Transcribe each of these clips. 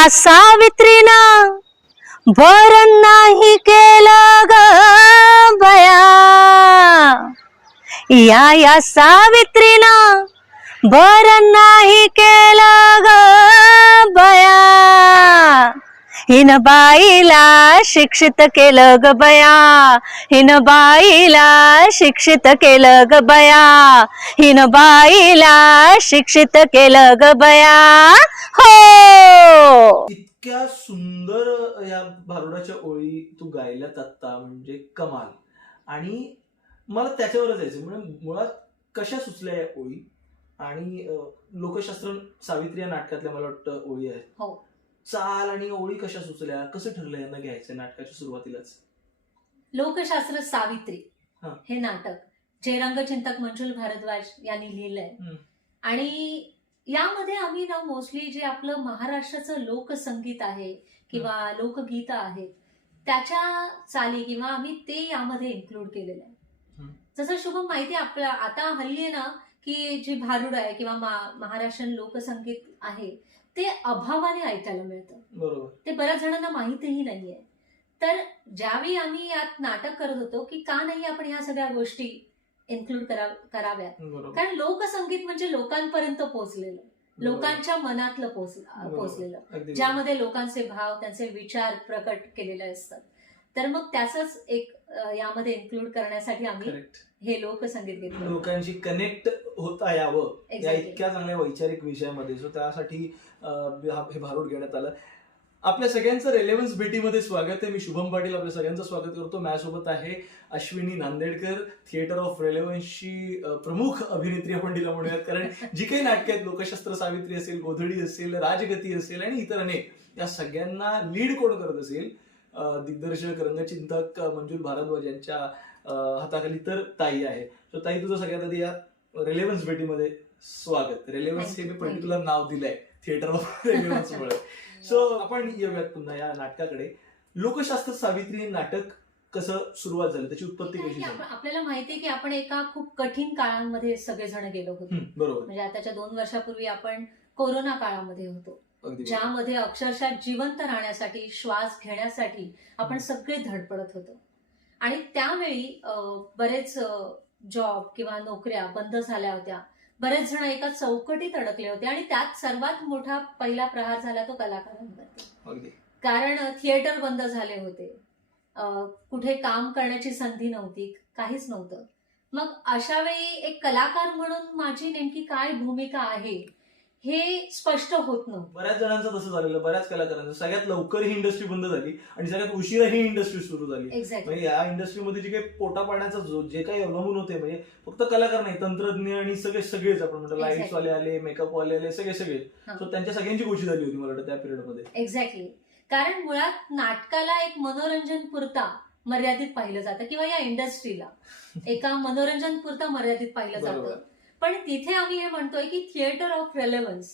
या सावित्रीनं भरण नाही केलं ग बया, या सावित्रीनं भरण नाही केलं ग बया, हिन बाईला शिक्षित केलं ग बया, हिन बाईला शिक्षित केलं ग बया, हिन बाईला शिक्षित केलं ग बया हो. इतक्या सुंदर या भारुडाच्या ओळी तू गायल्यात आत्ता, म्हणजे कमाल. आणि मला त्याच्यावरच जायचं, म्हणजे मुळात कशा सुचल्या या ओळी, आणि लोकशास्त्र सावित्री या नाटकातल्या मला वाटतं ओळी आहेत. हो. चाल आणि ओळी कशा सुचल्या, कसं ठरलं यांना घ्यायचं नाटकाच्या सुरुवातीलाच? लोकशास्त्र सावित्री हा. हे नाटक जे रंगचिंतक मंजुल भारद्वाज यांनी लिहिलंय, आणि यामध्ये आम्ही ना मोस्टली जे आपलं महाराष्ट्राचं लोकसंगीत आहे किंवा लोकगीत आहेत त्याच्या चाली किंवा आम्ही ते यामध्ये इन्क्लूड केलेलं आहे. जसं शुभम माहिती आहे आपल्या आता हल्ली आहे ना की जी भारुड आहे किंवा महाराष्ट्रीयन लोकसंगीत आहे ते अभावाने ऐकायला मिळतं. बरोबर. ते बऱ्याच जणांना माहितीही नाहीये. तर ज्यावेळी आम्ही यात नाटक करत होतो की का नाही आपण ह्या सगळ्या गोष्टी इन्क्लूड कराव्यात, कारण लोकसंगीत म्हणजे लोकांपर्यंत पोहोचलेलं, लोकांच्या मनातलं पोहोचलेलं, ज्यामध्ये लोकांचे भाव त्यांचे विचार प्रकट केलेले असतात. तर मग त्याच एक यामध्ये इन्क्लूड करण्यासाठी आम्ही हे लोकसंगीत घेतलं, लोकांशी कनेक्ट होता यावं या इतक्या चांगल्या वैचारिक विषयामध्ये. सो त्यासाठी हे भारूड घेण्यात आलं. आपल्या सगळ्यांचं रेलेव्हन्स भेटीमध्ये स्वागत आहे. मी शुभम पाटील आपल्या सगळ्यांचं स्वागत करतो. माझ्यासोबत आहे अश्विनी नांदेडकर, थिएटर ऑफ रेलेव्हन्सची प्रमुख अभिनेत्री आपण तिला म्हणूयात, कारण जी काही नाटकं आहेत, लोकशास्त्र सावित्री असेल, गोधडी असेल, राजगती असेल आणि इतर अनेक, या सगळ्यांना लीड कोण करत असेल? दिग्दर्शक रंगचिंतक मंजुल भारद्वाज यांच्या हाताखाली तर ताई आहे. तर ताई, तुझं सगळ्यात आधी या रेलेव्हन्स भेटीमध्ये स्वागत. रेलेव्हन्स हे मी पर्टिक्युलर नाव दिलंय थिएटर ऑफ रेलेव्हन्समुळे. सो आपण येऊयात पुन्हा या नाटकाकडे. लोकशास्त्र सावित्री नाटक कसं सुरुवात झाली, त्याची उत्पत्ती कशी झाली? आपल्याला माहितीये की आपण एका खूप कठीण काळामध्ये सगळेजण गेलो होतो. बरोबर. म्हणजे आताच्या 2 वर्षापूर्वी आपण कोरोना काळामध्ये होतो, ज्यामध्ये अक्षरशः जिवंत राहण्यासाठी, श्वास घेण्यासाठी आपण सगळे धडपडत होतो. आणि त्यावेळी बरेच जॉब किंवा नोकऱ्या बंद झाल्या होत्या, बरेच जण एका चौकटीत अडकले होते, आणि त्यात सर्वात मोठा पहिला प्रहार झाला तो कलाकारांवरती. कारण थिएटर बंद झाले होते, कुठे काम करण्याची संधी नव्हती, काहीच नव्हतं. मग अशा वेळी एक कलाकार म्हणून माझी नेमकी काय भूमिका आहे हे स्पष्ट होत नव्हतं. बऱ्याच जणांचं तसं झालेलं, बऱ्याच कलाकारांचं. सगळ्यात लवकर ही इंडस्ट्री बंद झाली आणि सगळ्यात उशिरा ही इंडस्ट्री सुरू झाली. म्हणजे या इंडस्ट्रीमध्ये जे काही पोटा पाण्याचा जे काही अवलंबून होते, म्हणजे फक्त कलाकार नाही, तंत्रज्ञ आणि सगळेच आपण म्हणतो, लाईट्स वाले आले, मेकअप वाले आले, सगळे. सो त्यांच्या सगळ्यांची गोष्टी झाली होती मला वाटतं त्या पिरियड मध्ये. एक्झॅक्टली. कारण मुळात नाटकाला एक मनोरंजन पुरता मर्यादित पाहिलं जातं, किंवा या इंडस्ट्रीला एका मनोरंजन पुरता मर्यादित पाहिलं जातं. पण तिथे आम्ही हे म्हणतोय की थिएटर ऑफ रेलेव्हन्स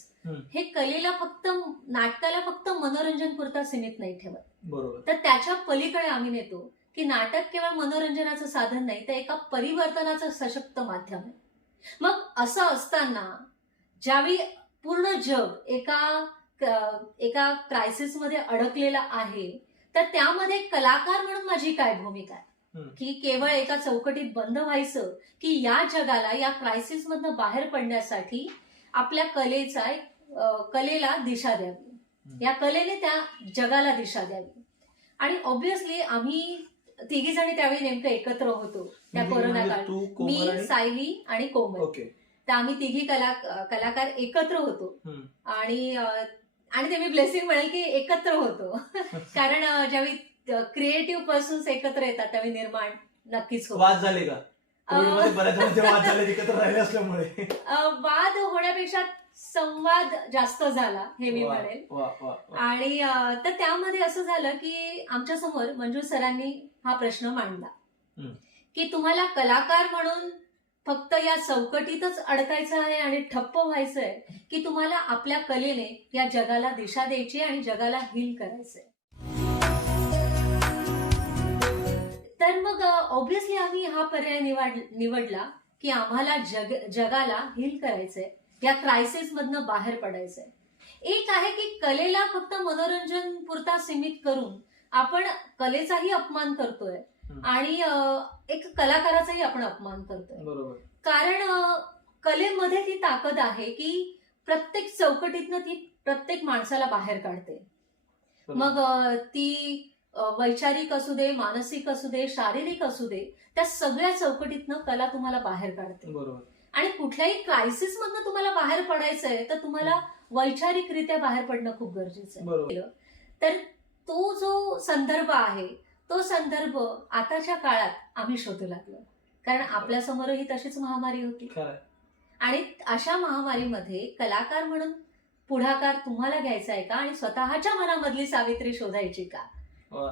हे कलेला फक्त, नाटकाला फक्त मनोरंजन पुरता सीमित नाही ठेवत. बरोबर. तर त्याच्या पलीकडे आम्ही नेतो की नाटक केवळ मनोरंजनाचं साधन नाही, तर एका परिवर्तनाचं सशक्त माध्यम आहे. मग असं असताना ज्यावेळी पूर्ण जग एका क्रायसिसमध्ये अडकलेला आहे, तर त्यामध्ये कलाकार म्हणून माझी काय भूमिका आहे? की केवळ एका चौकटीत बंद व्हायचं, की या जगाला, या क्रायसिस मधनं बाहेर पडण्यासाठी आपल्या कलेला दिशा द्यावी, या कलेने त्या जगाला दिशा द्यावी. आणि ऑब्व्हियसली आम्ही तिघी जणी त्यावेळी नेमकं एकत्र होतो त्या कोरोना काळात. मी, सायली आणि कोमल. तर आम्ही तिघी कलाकार एकत्र होतो, आणि ते मी ब्लेसिंग म्हणेल की एकत्र होतो. कारण ज्यावेळी क्रिएटिव्ह पर्सन्स एकत्र येतात त्यावेळी निर्माण नक्कीच होतो. वाद झाले का? बऱ्याच वाद झाले एकत्र राहिले असल्यामुळे? वाद होण्यापेक्षा संवाद जास्त झाला हे मी म्हणेल. आणि तर त्यामध्ये असं झालं की आमच्या समोर मंजू सरांनी हा प्रश्न मांडला की तुम्हाला कलाकार म्हणून फक्त या चौकटीतच अडकायचं आहे आणि ठप्प व्हायचंय, की तुम्हाला आपल्या कलेने या जगाला दिशा द्यायची आणि जगाला हील करायचंय? तर मग ऑब्व्हियसली आम्ही हा पर्याय निवडला की आम्हाला जगाला हील करायचंय, या क्रायसिस मधनं बाहेर पडायचंय. एक आहे की कलेला फक्त मनोरंजन पुरता सीमित करून आपण कलेचाही अपमान करतोय आणि एक कलाकाराचाही आपण अपमान करतोय. बरोबर. कारण कलेमध्ये ती ताकद आहे की प्रत्येक चौकटीतनं ती प्रत्येक माणसाला बाहेर काढते. मग ती वैचारिक असू दे, मानसिक असू दे, शारीरिक असू दे, त्या सगळ्या चौकटीतनं कला तुम्हाला बाहेर काढते. बरोबर. आणि कुठल्याही क्रायसिस मधनं तुम्हाला बाहेर पडायचंय तर तुम्हाला वैचारिकरित्या बाहेर पडणं खूप गरजेचं आहे. तर तो जो संदर्भ आहे तो संदर्भ आताच्या काळात आम्ही शोधू लागलो, कारण आपल्या समोरही तशीच महामारी होती. आणि अशा महामारीमध्ये कलाकार म्हणून पुढाकार तुम्हाला घ्यायचा आहे का आणि स्वतःच्या मनामधली सावित्री शोधायची का?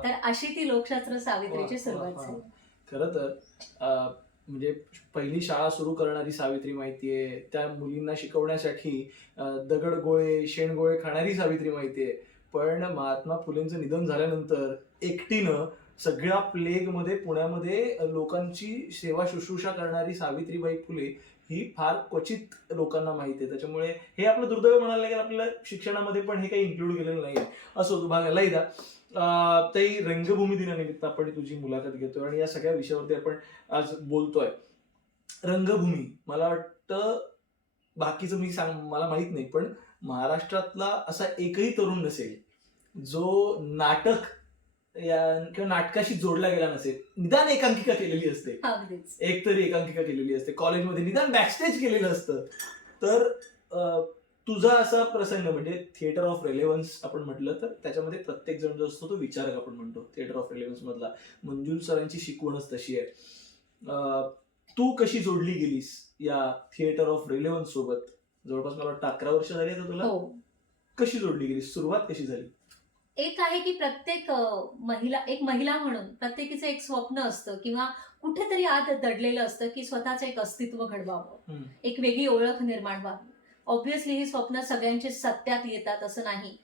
तर अशी ती लोकशास्त्र सावित्रीची सुरुवात झाली. खरं तर म्हणजे पहिली शाळा सुरू करणारी सावित्री माहितीये, त्या मुलींना शिकवण्यासाठी दगडगोळे शेणगोळे खाणारी सावित्री माहितीये. पण महात्मा फुलेंचं निधन झाल्यानंतर एकटीनं सगळ्या प्लेगमध्ये पुण्यामध्ये लोकांची सेवा शुश्रूषा करणारी सावित्रीबाई फुले ही फार क्वचित लोकांना माहिती आहे. त्याच्यामुळे हे आपलं दुर्दैव म्हणायला लागेल, आपल्याला शिक्षणामध्ये पण हे काही इन्क्लूड केलेलं नाहीये. असो, तू भागायला द्या. ताई, रंगभूमी दिनानिमित्त आपण तुझी मुलाखत घेतोय आणि या सगळ्या विषयावरती आपण आज बोलतोय. रंगभूमी, मला वाटतं बाकीचं मला माहित नाही, पण महाराष्ट्रातला असा एकही तरुण नसेल जो नाटक किंवा नाटकाशी जोडला गेला नसेल. निदान एकांकिका केलेली असते, एकतरी एकांकिका केलेली असते, कॉलेजमध्ये निदान बॅकस्टेज केलेलं असतं. तर तुझा असा प्रसंग म्हणजे थिएटर ऑफ रेलेव्हन्स आपण म्हटलं तर त्याच्यामध्ये प्रत्येक जण जो असतो तो विचारक आपण म्हणतो. थिएटर ऑफ रेलेव्हन्स मधला मंजुल सरांची शिकवणच तशी आहे. तू कशी जोडली गेलीस या थिएटर ऑफ रेलेव्हन्स सोबत? जवळपास मला वाटतं 11 वर्ष झाली आता तुला. कशी जोडली गेलीस? सुरुवात कशी झाली? एक आहे की प्रत्येक महिला म्हणून प्रत्येकीचं एक स्वप्न असतं किंवा कुठेतरी आत दडलेलं असतं की स्वतःचं एक अस्तित्व घडवावं, एक वेगळी ओळख निर्माण व्हावी. ऑब्व्हियसली ही स्वप्न सगळ्यांची सत्यात येतात असं नाही,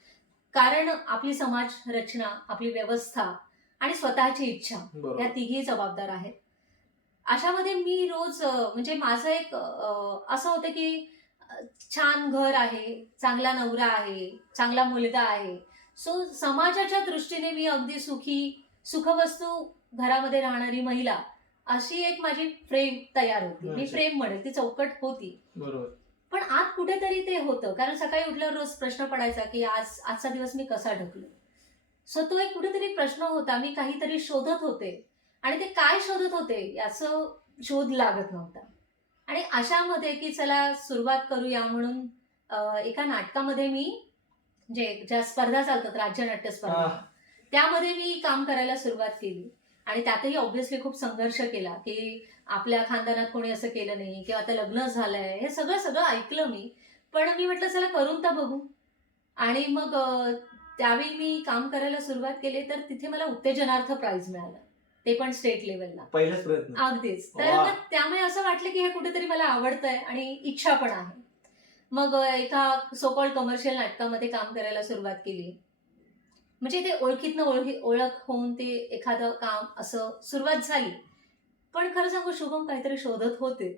कारण आपली समाज रचना, आपली व्यवस्था आणि स्वतःची इच्छा या तिघी जबाबदार आहेत. अशामध्ये मी रोज म्हणजे माझं एक असं होतं की छान घर आहे, चांगला नवरा आहे, चांगला मुलगा आहे, सो समाजाच्या दृष्टीने मी अगदी सुखवस्तू घरामध्ये राहणारी महिला अशी एक माझी फ्रेम तयार होती. मी फ्रेम म्हणेल, ती चौकट होती. बरोबर. पण आत कुठेतरी ते होतं, कारण सकाळी उठल्यावर रोज प्रश्न पडायचा की आजचा दिवस मी कसा ढकलो. सो तो एक कुठेतरी प्रश्न होता. मी काहीतरी शोधत होते आणि ते काय शोधत होते याचं शोध लागत नव्हता. आणि अशामध्ये की चला सुरुवात करूया म्हणून एका नाटकामध्ये मी ज्या स्पर्धा चालतात, राज्य नाट्य स्पर्धा, त्यामध्ये मी काम करायला सुरुवात केली. आणि त्यातही ऑब्व्हियसली खूप संघर्ष केला की आपल्या खानदानात कोणी असं केलं नाही किंवा आता लग्न झालंय, हे सगळं ऐकलं मी. पण मी म्हटलं चला करून तर बघू. आणि मग त्यावेळी मी काम करायला सुरुवात केली तर तिथे मला उत्तेजनार्थ प्राइज मिळालं, ते पण स्टेट लेवलला. पहिलाच प्रयत्न. अगदीच. तर त्यामुळे असं वाटलं की हे कुठेतरी मला आवडतंय आणि इच्छा पण आहे. मग एका सोकॉल्ड कमर्शियल नाटकामध्ये काम करायला सुरुवात केली. म्हणजे ते ओळखीतनं ओळख होऊन ते एखादं काम असं सुरुवात झाली. पण खरं सांगू शुभम, काहीतरी शोधत होते,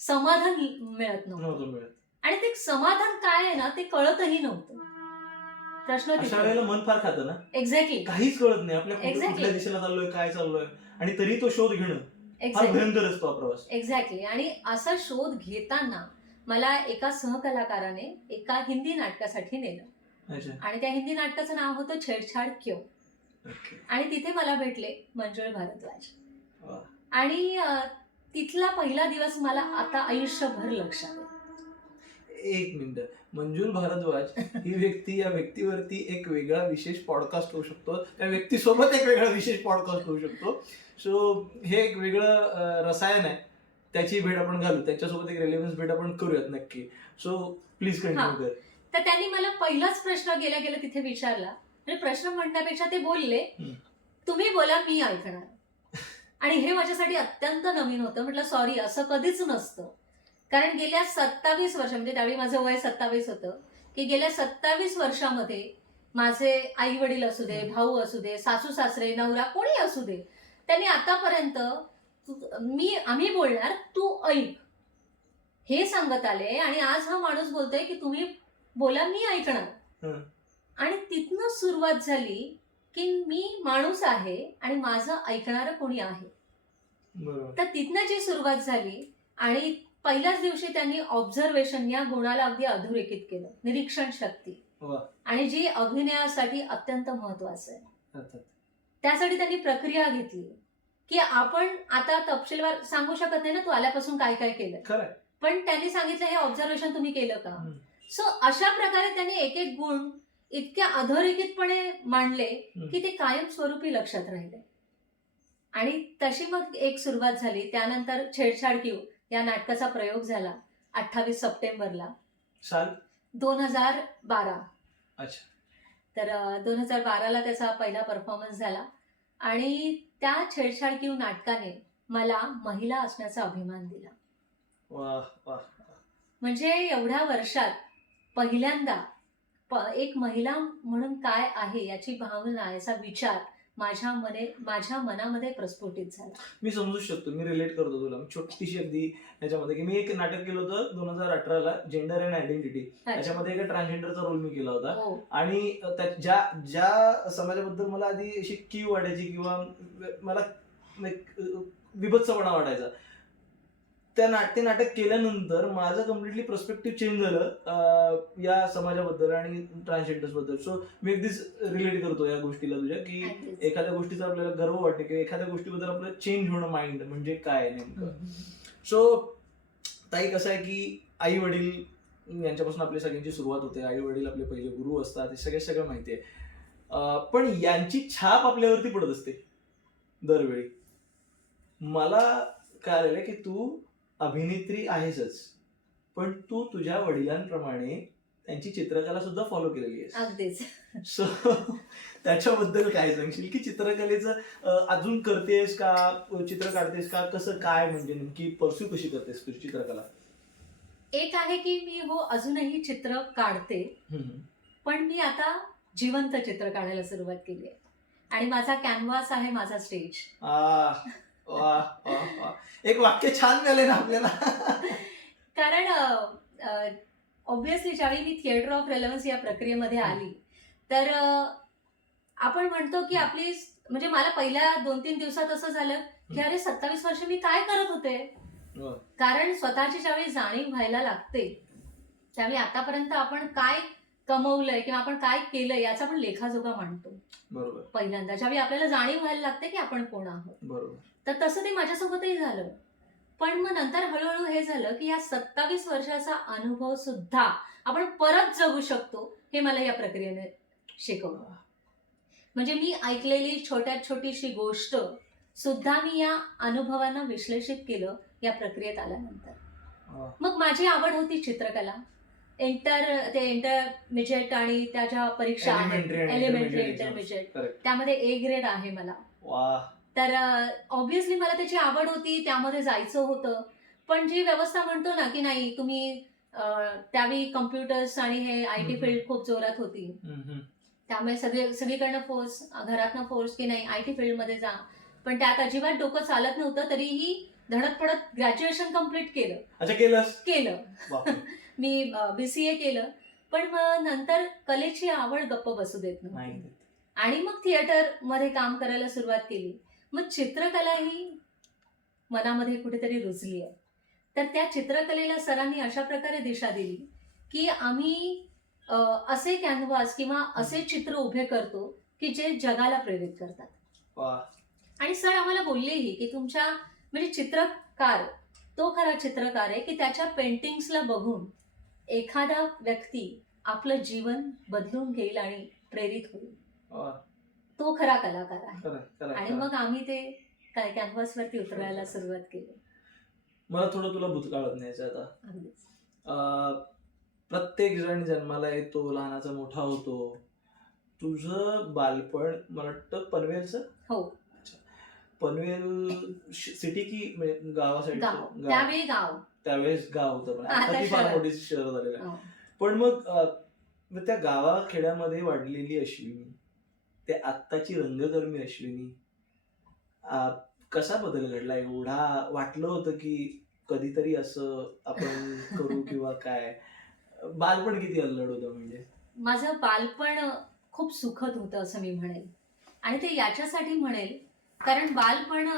समाधान मिळत नव्हतं. आणि ते समाधान काय आहे ना ते कळतही नव्हतं. प्रश्न अशा वेळेला मन फार खातं ना. एक्झॅक्टली. काहीच कळत नाही आपल्या कुठल्या दिशेला चाललोय, काय चाललोय, आणि तरी तो शोध घेणं फार भयंकर असतो हा प्रवास. एक्झॅक्टली. आणि असा शोध घेताना मला एका सहकलाकाराने एका हिंदी नाटकासाठी नेलं. आणि त्या हिंदी नाटकाचं नाव होतं छेडछाड क्यों. आणि तिथे मला भेटले मंजुळ भारद्वाज. आणि तिथला पहिला दिवस मला आता आयुष्यभर लक्षात आहे. एक मिनिट, मंजुल भारद्वाज ही व्यक्ती, या व्यक्तीवरती एक वेगळा विशेष पॉडकास्ट होऊ शकतो, त्या व्यक्तीसोबत एक वेगळा विशेष पॉडकास्ट होऊ शकतो. सो हे एक वेगळं रसायन आहे, त्याची भेट आपण घालू, त्याच्यासोबत एक रेलेव्हन्स भेट आपण करूयात नक्की. सो प्लीज कंटिन्यू कर. तर त्यांनी मला पहिलाच प्रश्न गेल्या तिथे विचारला. म्हणजे प्रश्न म्हणण्यापेक्षा ते बोलले, तुम्ही बोला मी ऐकणार. आणि हे माझ्यासाठी अत्यंत नवीन होतं. म्हटलं सॉरी, असं कधीच नसतं. कारण गेल्या 27 वर्ष, म्हणजे त्यावेळी माझं वय 27 होतं, की गेल्या 27 वर्षामध्ये माझे आई वडील असू दे, भाऊ असू दे, सासू सासरे, नवरा, कोणी असू दे, त्यांनी आतापर्यंत आम्ही बोलणार, तू ऐक, हे सांगत आले. आणि आज हा माणूस बोलतोय की तुम्ही बोला मी ऐकणार. हं. आणि तिथनं सुरुवात झाली की मी माणूस आहे आणि माझं ऐकणारं कोणी आहे. बरोबर. तर तिथनं जी सुरुवात झाली आणि पहिल्याच दिवशी त्यांनी ऑब्झर्वेशन या गुणाला अगदी अधोरेखित केलं, निरीक्षण शक्ती, वा. आणि जी अभिनयासाठी अत्यंत महत्वाचं आहे. अर्थात. त्यासाठी त्यांनी प्रक्रिया घेतली की आपण आता तपशीलवार सांगू शकत नाही ना तू आल्यापासून काय काय केलं, खरंय. पण त्यांनी सांगितलं हे ऑब्झर्वेशन तुम्ही केलं का. हं. सो अशा प्रकारे त्यांनी एक एक गुण इतक्या अधोरेखितपणे मांडले हं. की ते कायमस्वरूपी लक्षात राहिले. आणि तशी मग एक सुरुवात झाली. त्यानंतर छेडछाड क्यू या नाटकाचा प्रयोग झाला 28 सप्टेंबरला साल 2012. अच्छा. तर 2012ला त्याचा पहिला परफॉर्मन्स झाला आणि त्या छेडछाड क्यू नाटकाने मला महिला असण्याचा अभिमान दिला. वा वा. म्हणजे एवढ्या वर्षात पहिल्यांदा एक महिला म्हणून काय आहे याची भावना, याचा विचार माझ्या मनामध्ये प्रस्फुटित झाला. मी समजू शकतो, मी रिलेट करतो तुला. मी छोटीशी अगदी याच्यामध्ये की मी एक नाटक केलं होतं 2018ला, जेंडर अँड आयडेंटिटी. त्याच्यामध्ये एका ट्रान्सजेंडरचा रोल मी केला होता. हो. आणि ज्या समाजाबद्दल मला आधी अशी कीव वाटायची किंवा मला विभत्सपणा वाटायचा, ते नाटक केल्यानंतर माझं कम्प्लिटली पर्स्पेक्टिव्ह चेंज झालं या समाजाबद्दल आणि ट्रान्सजेंडर्स बद्दल. सो मी अगदीच रिलेट करतो या गोष्टीला तुझ्या, की एखाद्या गोष्टीचा आपल्याला गर्व वाटते किंवा एखाद्या गोष्टीबद्दल आपलं चेंज होणं माइंड म्हणजे काय नेमकं. सो ताई, कसं आहे की आई वडील यांच्यापासून आपली सगळ्यांची सुरुवात होते. आई वडील आपले पहिले गुरु असतात, हे सगळं माहिती आहे. पण यांची छाप आपल्यावरती पडत असते दरवेळी. मला काय आलेलं की तू अभिनेत्री आहेसच, पण तू तुझ्या वडिलांप्रमाणे त्यांची चित्रकला सुद्धा फॉलो केलेली आहेस. अगदीच. सो त्याच्याबद्दल काय सांगशील की चित्रकलेचं अजून करतेस का, चित्र काढतेस का, कसं काय, म्हणजे नेमकी परस्यू कशी करतेस तुझी चित्रकला? एक आहे की मी अजूनही चित्र काढते, पण मी आता जिवंत चित्र काढायला सुरुवात केली आहे आणि माझा कॅनव्हास आहे माझा स्टेज. एक वाक्य छान मिळाले ना आपल्याला. कारण ऑब्व्हियसली ज्यावेळी मी थिएटर ऑफ रेलेव्हन्स या प्रक्रियेमध्ये आली तर आपण म्हणतो की आपली, म्हणजे मला पहिल्या 2-3 दिवसात असं झालं की अरे 27 वर्ष मी काय करत होते. कारण स्वतःची ज्यावेळी जाणीव व्हायला लागते त्यावेळी आतापर्यंत आपण काय कमवलंय किंवा आपण काय केलंय याचा आपण लेखाजोखा मांडतो. बरोबर. पहिल्यांदा ज्यावेळी आपल्याला जाणीव व्हायला लागते की आपण कोण आहोत. बरोबर. तर तसं ते माझ्यासोबतही झालं. पण मग नंतर हळूहळू हे झालं की या 27 वर्षाचा अनुभव सुद्धा आपण परत जगू शकतो, हे मला या प्रक्रियेने शिकवलं. म्हणजे मी ऐकलेली छोट्यात छोटीशी गोष्ट सुद्धा मी या अनुभवांना विश्लेषित केलं या प्रक्रियेत आल्यानंतर. मग माझी आवड होती चित्रकला. इंटरमिजिएट आणि त्या ज्या परीक्षा आहेत, एलिमेंटरी, इंटरमिजिएट, त्यामध्ये A ग्रेड आहे मला. तर ऑब्व्हियसली मला त्याची आवड होती, त्यामध्ये जायचं होतं. पण जी व्यवस्था म्हणतो ना की नाही तुम्ही, त्यावेळी कम्प्युटर्स आणि हे IT फील्ड खूप जोरात होती, त्यामुळे सगळीकडनं फोर्स, घरातनं फोर्स की नाही IT फील्डमध्ये जा. पण त्यात अजिबात डोकं चालत नव्हतं, तरीही धडक पडत ग्रॅज्युएशन कम्प्लीट केलं. अच्छा, केलं. मी BCA केलं. पण मग नंतर कलेची आवड गप्प बसू देत नव्हती आणि मग थिएटर मध्ये काम करायला सुरुवात केली. मग चित्रकला ही मनामध्ये कुठेतरी रुजली आहे. तर त्या चित्रकलेला सरांनी अशा प्रकारे दिशा दिली की आम्ही असे कॅनव्हास किंवा असे चित्र उभे करतो की जे जगाला प्रेरित करतात. आणि सर आम्हाला बोललेही की तुमच्या, म्हणजे चित्रकार तो खरा चित्रकार आहे की त्याच्या पेंटिंग्सला बघून एखादा व्यक्ती आपलं जीवन बदलून घेईल आणि प्रेरित होईल. तो खरा कलाकार आहे. आणि मग आम्ही ते कॅनव्हासवरती उतरायला सुरुवात केली. मला थोडं तुला भूतकाळात न्यायचं आता. प्रत्येक जण जन्माला येतो, लहानाचा मोठा होतो. तुझं बालपण मला वाटतं पनवेलचं? हो. पनवेल सिटी की गावासाठी? त्यावेळेस गाव होतं, पण आता ती फार मोठी शहर झालेलं आहे. पण मग त्या गावाखेड्यामध्ये वाढलेली अश्विनी, ते आत्ताची रंगकर्मी अश्विनी, कसा बदल घडला? एवढा वाटलं होतं की कधीतरी असं आपण करू किंवा काय? बालपण किती अल्लड होतं म्हणजे? माझं बालपण खूप सुखद होतं असं मी म्हणेल. आणि ते याच्यासाठी म्हणेल कारण बालपण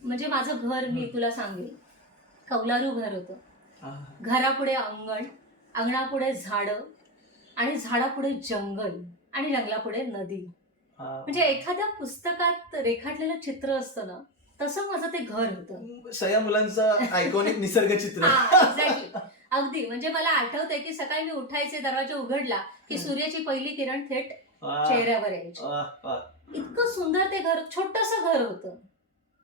म्हणजे माझं घर मी तुला सांगेल कौलारू घर होतं. आह, घरापुढे अंगण, अंगणापुढे झाडं आणि झाडापुढे जंगल आणि जंगलापुढे नदी. आह. म्हणजे एखाद्या पुस्तकात रेखाटलेलं चित्र असतं ना तसं माझं ते घर होतं. सगळ्या मुलांचं आयकॉनिक निसर्ग चित्र. एक्झॅक्टली. अगदी म्हणजे मला आठवतंय की सकाळी मी उठायचे, दरवाजा उघडला की सूर्याची पहिली किरण थेट आह, चेहऱ्यावर यायची. आह, आह. इतकं सुंदर ते घर, छोटंसं घर होतं,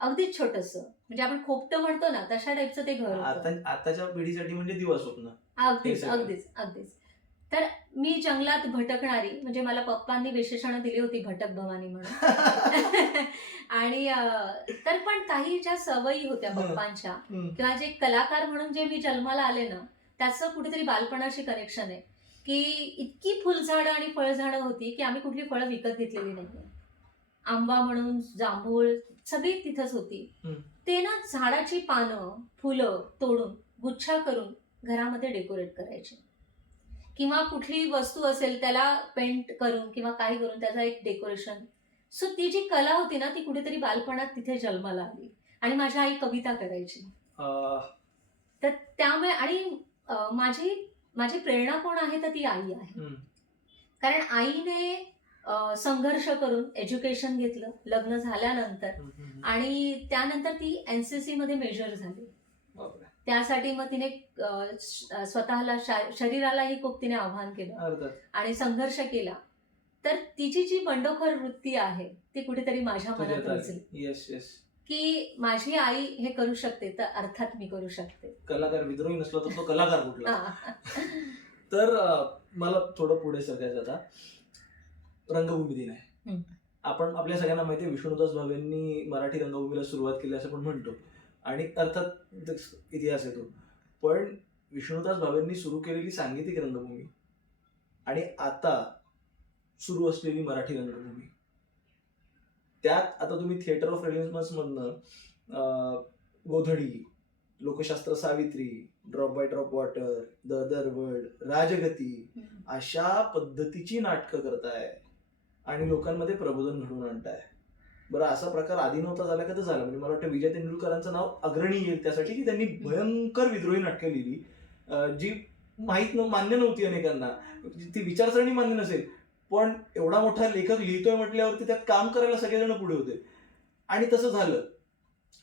अगदीच छोटंसं. म्हणजे आपण खोपटं म्हणतो ना तशा टाईपचं ते घर होतं. आताच्या पिढीसाठी म्हणजे दिवा स्वप्न. अगदीच हे सगळं. अगदीच अगदीच. तर मी जंगलात भटकणारी, म्हणजे मला पप्पांनी विशेषणं दिली होती भटक भवानी म्हणून. आणि तर पण काही ज्या सवयी होत्या पप्पांच्या किंवा जे कलाकार म्हणून जे मी जन्माला आले ना त्याचं कुठेतरी बालपणाशी कनेक्शन आहे की इतकी फुलझाडं आणि फळझाडं होती की आम्ही कुठली फळं विकत घेतलेली नाही. आंबा म्हणून जांभूळ सगळी तिथंच होती. ते ना झाडाची पानं फुलं तोडून गुच्छा करून घरामध्ये डेकोरेट करायचे किंवा कुठली वस्तू असेल त्याला पेंट करून किंवा काही करून त्याचा एक डेकोरेशन. सो ती जी कला होती ना ती कुठेतरी बालपणात तिथे जन्माला आली. आणि माझी आई कविता करायची. तर त्यामुळे आणि माझी प्रेरणा कोण आहे तर ती आई आहे. कारण आईने संघर्ष करून एज्युकेशन घेतलं लग्न झाल्यानंतर आणि त्यानंतर ती एनसीसी मध्ये मेजर झाली. त्यासाठी मग तिने स्वतःला शरीरालाही खूप तिने आव्हान केलं आणि संघर्ष केला. तर तिची जी बंडखोर वृत्ती आहे ती कुठेतरी माझ्या मनात रुजली की माझी आई हे करू शकते तर अर्थात मी करू शकते. कलाकार विद्रोही नसला तर तो कलाकार कुठला. तर मला थोडं पुढे सरकायचं आता. रंगभूमी दिन आहे. आपण आपल्या सगळ्यांना माहिती आहे विष्णुदास भावेंनी मराठी रंगभूमीला सुरुवात केली असं आपण म्हणतो आणि अर्थात इतिहास येतो. पण विष्णुदास भावेंनी सुरू केलेली सांगीतिक रंगभूमी आणि आता सुरू असलेली मराठी रंगभूमी त्यात आता तुम्ही थिएटर ऑफ रेलिव्हन्स मधनं Godhadi, Lokshastra Savitri, drop by drop water, the other world, Rajgati अशा पद्धतीची नाटकं करताय आणि लोकांमध्ये प्रबोधन घडवून आणताय. बरं असा प्रकार आधी नव्हता झाला का तर झाला. म्हणजे मला वाटतं विजय तेंडुलकरांचं नाव अग्रणी येईल त्यासाठी की त्यांनी भयंकर विद्रोही नाटकं लिहिली जी मान्य नव्हती अनेकांना. ती विचारसरणी मान्य नसेल पण एवढा मोठा लेखक लिहितोय म्हटल्यावरती त्यात काम करायला सगळेजण पुढे होते आणि तसं झालं.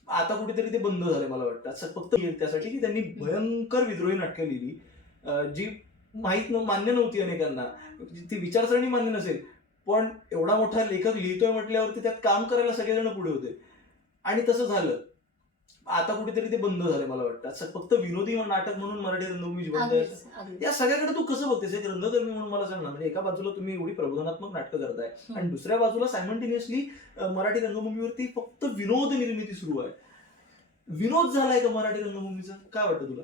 आता कुठेतरी ते बंद झालं मला वाटतं. असं फक्त त्यासाठी की त्यांनी भयंकर विद्रोही नाटकं लिहिली जी मान्य नव्हती अनेकांना. ती विचारसरणी मान्य नसेल पण एवढा मोठा लेखक लिहितोय म्हटल्यावरती त्यात काम करायला सगळेजण पुढे होते आणि तसं झालं. आता कुठेतरी ते बंद झालं मला वाटतं. असं फक्त विनोदी नाटक म्हणून मराठी रंगभूमी जिवंत आहे. या सगळ्याकडे तू कसं बघतेस एक रंगकर्मी म्हणून मला सांग ना. म्हणजे एका बाजूला तुम्ही एवढी प्रबोधनात्मक नाटकं करताय आणि दुसऱ्या बाजूला सायमल्टेनियसली मराठी रंगभूमीवरती फक्त विनोद निर्मिती सुरू आहे. विनोद झालाय का मराठी रंगभूमीचा? काय वाटतं तुला?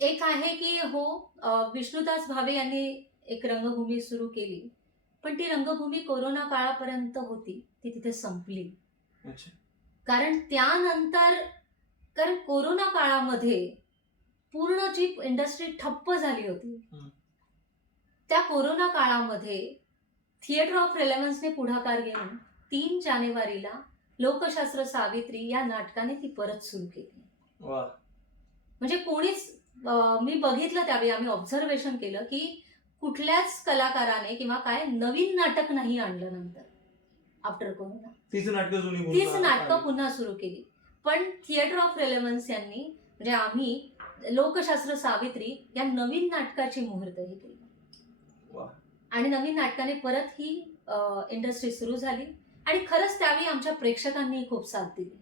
एक आहे की हो विष्णुदास भावे यांनी एक रंगभूमी सुरू केली पण ती रंगभूमी कोरोना काळापर्यंत होती ती तिथे संपली. कारण त्यानंतर कोरोना काळामध्ये पूर्ण जी इंडस्ट्री ठप्प झाली होती त्या कोरोना काळामध्ये थिएटर ऑफ रेलेव्हन्सने पुढाकार घेऊन 3 जानेवारीला लोकशास्त्र सावित्री या नाटकाने ती परत सुरू केली. म्हणजे कोणीच मी बघितलं त्यावेळी आम्ही ऑब्झर्वेशन केलं की कुठल्याच कलाकाराने किंवा काय नवीन नाटक नाही आणलं नंतर आफ्टर कोरोना. तीच नाटकं पुन्हा सुरू केली. पण थिएटर ऑफ रेलेव्हन्स यांनी म्हणजे आम्ही लोकशास्त्र सावित्री या नवीन नाटकाची मुहूर्तही केली आणि नवीन नाटकाने परत ही इंडस्ट्री सुरू झाली आणि खरंच त्यावेळी आमच्या प्रेक्षकांनी खूप साथ दिली.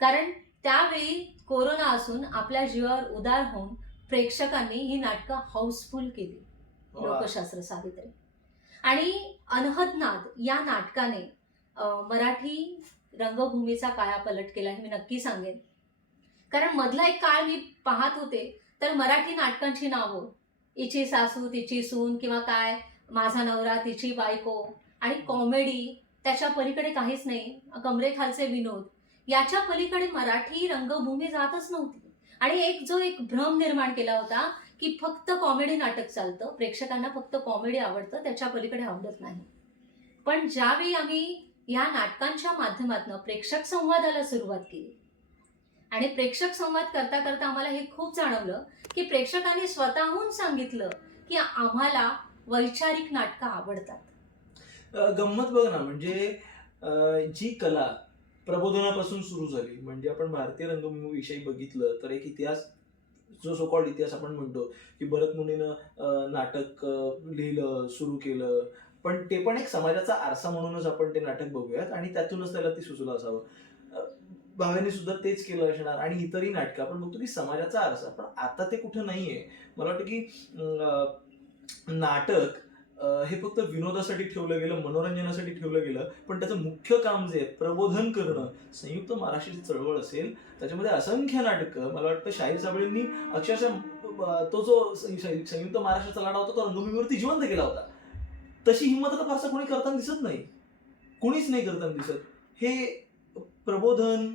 कारण त्यावेळी कोरोना असून आपल्या जीवावर उदार होऊन प्रेक्षकांनी ही नाटकं हाऊसफुल केली. लोकशास्त्र सावित्री आणि अनहदनाद या नाटकाने मराठी रंगभूमीचा कायापालट केला हे मी नक्की सांगेन. कारण मधला एक काळ मी पाहत होते तर मराठी नाटकांची नावं इची सासू तिची सून किंवा काय माझा नवरा तिची बायको आणि कॉमेडी त्याच्या पलीकडे काहीच नाही. कमरेखालचे विनोद याच्या पलीकडे मराठी रंगभूमी जातच नव्हती. आणि एक भ्रम निर्माण केला होता की फक्त कॉमेडी नाटक चालतं, प्रेक्षकांना फक्त कॉमेडी आवडतं, त्याच्या पलीकडे आवडत नाही. पण ज्यावेळी आम्ही या नाटकांच्या माध्यमातून प्रेक्षक संवादाला सुरुवात केली आणि प्रेक्षक संवाद करता करता आम्हाला हे खूप जाणवलं की प्रेक्षकांनी स्वतःहून सांगितलं की आम्हाला वैचारिक नाटकं आवडतात. गंमत बघ ना, म्हणजे जी कला प्रबोधनापासून सुरू झाली, म्हणजे आपण भारतीय रंगभूमीविषयी बघितलं तर एक इतिहास, जो सो कॉल्ड इतिहास आपण म्हणतो, की भरत मुनीनं नाटक लिहिलं, सुरू केलं, पण ते पण एक समाजाचा आरसा म्हणूनच आपण ते नाटक बघूयात आणि त्यातूनच त्याला ते सुचलं असावं. भावेने सुद्धा तेच केलं असणार आणि इतरही नाटकं आपण बघतो की समाजाचा आरसा. पण आता ते कुठं नाहीये. मला वाटतं की नाटक हे फक्त विनोदासाठी ठेवलं गेलं, मनोरंजनासाठी ठेवलं गेलं, पण त्याचं मुख्य काम जे आहे प्रबोधन करणं. संयुक्त महाराष्ट्राची चळवळ असेल, त्याच्यामध्ये असंख्य नाटकं, मला वाटतं शाहीर साबळेंनी अक्षरशः तो जो संयुक्त महाराष्ट्राचा लढा होता तो रंगभूमीवरती जिवंत केला होता. तशी हिंमत आता फारसा कोणी करताना दिसत नाही, कोणीच नाही करताना दिसत. हे प्रबोधन,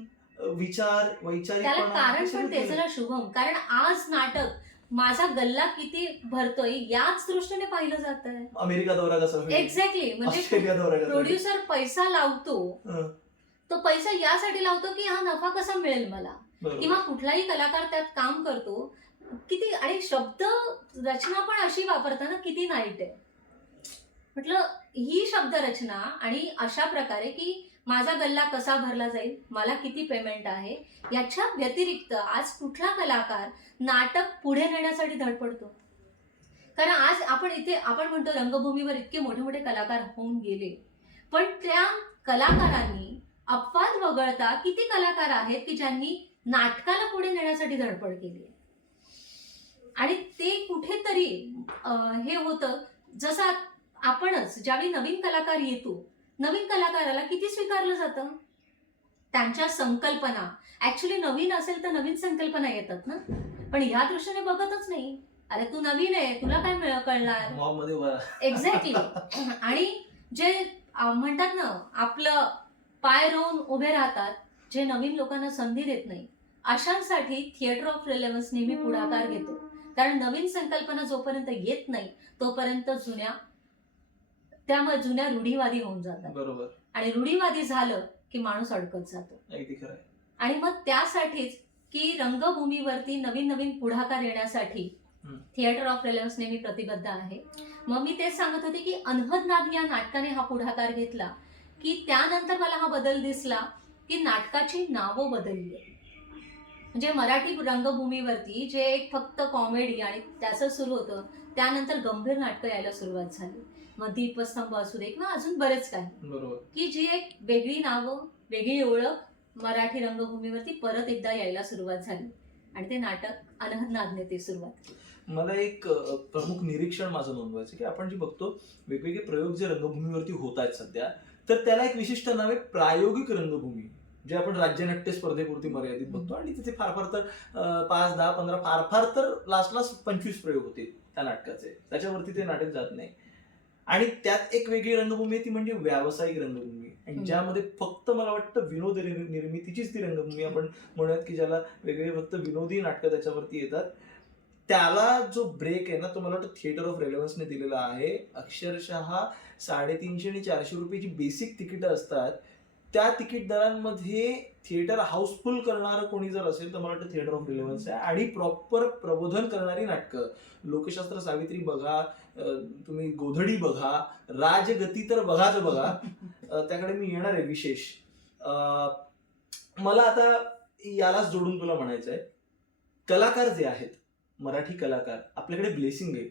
विचार, वैचारिक त्याला कारण पण तेच ना शुभम, कारण आज नाटक माझा गल्ला किती भरतोय याच दृष्टीने पाहिलं जात आहे. अमेरिका दौरा कसा, एक्झॅक्टली, म्हणजे ऑस्ट्रेलिया दौरा कसा, प्रोड्युसर पैसा लावतो, तो पैसा यासाठी लावतो की हा नफा कसा मिळेल मला, किंवा कुठलाही कलाकार त्यात काम करतो किती, आणि शब्द रचना पण अशी वापरताना किती नाईट आहे. म्हटलं ही शब्द रचना आणि अशा प्रकारे की माझा गल्ला कसा भरला जाईल, मला किती पेमेंट आहे, याच्या व्यतिरिक्त आज कुठला कलाकार नाटक पुढे नेण्यासाठी धडपडतो. कारण आज आपण म्हणतो रंगभूमीवर इतके मोठे मोठे कलाकार होऊन गेले, पण त्या कलाकारांनी अपवाद वगळता किती कलाकार आहेत की ज्यांनी नाटकाला पुढे नेण्यासाठी धडपड केली. आणि ते कुठेतरी हे होतं, जसं आपणच ज्यावेळी नवीन कलाकार येतो, नवीन कलाकाराला किती स्वीकारलं जातं, त्यांच्या संकल्पना ऍक्च्युली नवीन असेल तर नवीन संकल्पना येतात ना, पण ह्या दृष्टीने बघतच नाही. अरे तू नवीन आहे, तुला काय कळणार. एक्झॅक्टली. आणि जे म्हणतात ना आपलं पाय रोवून उभे राहतात, जे नवीन लोकांना संधी देत नाही, अशांसाठी थिएटर ऑफ रेलेव्हन्स नेहमी पुढाकार घेतो. कारण नवीन संकल्पना जोपर्यंत येत नाही तोपर्यंत त्यामुळे जुन्या रूढीवादी होऊन जातात. बरोबर. आणि रूढीवादी झालं की माणूस अडकत जातो. आणि मग त्यासाठीच की रंगभूमीवरती नवीन नवीन पुढाकार येण्यासाठी थिएटर ऑफ रेलेव्हन्स नेहमी प्रतिबद्ध आहे. मग मी तेच सांगत होते की अनहद नाद या नाटकाने हा पुढाकार घेतला की त्यानंतर मला हा बदल दिसला की नाटकाची नावं बदलली. म्हणजे मराठी रंगभूमीवरती जे एक फक्त कॉमेडी आणि त्याचं सुरू होतं, त्यानंतर गंभीर नाटकं यायला सुरुवात झाली. मग दीपस्तंभ असू दे किंवा अजून बरेच काही, की जी एक वेगळी नावं, वेगळी ओळख मराठी रंगभूमीवरती परत एकदा यायला सुरुवात झाली आणि ते नाटक अनहद नादने ते सुरुवात केली. मला एक प्रमुख निरीक्षण माझं नोंदवायचं की आपण जे बघतो वेगवेगळे प्रयोग जे रंगभूमीवरती होत आहेत सध्या, तर त्याला एक विशिष्ट नाव आहे प्रायोगिक रंगभूमी, जे आपण राज्यनाट्य स्पर्धेपुरती मर्यादित बघतो. आणि तिथे फार फार तर 5, 10, 15 फार फार तर लास्ट 25 प्रयोग होते त्या नाटकाचे, त्याच्यावरती ते नाटक जात नाही. आणि त्यात एक वेगळी रंगभूमी आहे, ती म्हणजे व्यावसायिक रंगभूमी, आणि ज्यामध्ये फक्त मला वाटतं विनोद निर्मितीचीच ती रंगभूमी आपण म्हणूयात की ज्याला वेगळे फक्त विनोदी नाटकं त्याच्यावरती येतात. त्याला जो ब्रेक आहे ना, तो मला वाटतं थिएटर ऑफ रेलेव्हन्सने दिलेला आहे. अक्षरशः 350 आणि 400 रुपयाची बेसिक तिकीटं असतात. त्या तिकीट दरांमध्ये थिएटर हाऊसफुल करणारं कोणी जर असेल तर मला वाटतं थिएटर ऑफ रेलेव्हन्स आहे. आणि प्रॉपर प्रबोधन करणारी नाटकं, लोकशास्त्र सावित्री बघा, तुम्ही गोधडी बघा, राजगती तर बघाच बघा, त्याकडे मी येणार आहे विशेष. मला आता यालाच जोडून तुला म्हणायचं आहे, कलाकार जे आहेत, मराठी कलाकार, आपल्याकडे ब्लेसिंग आहे.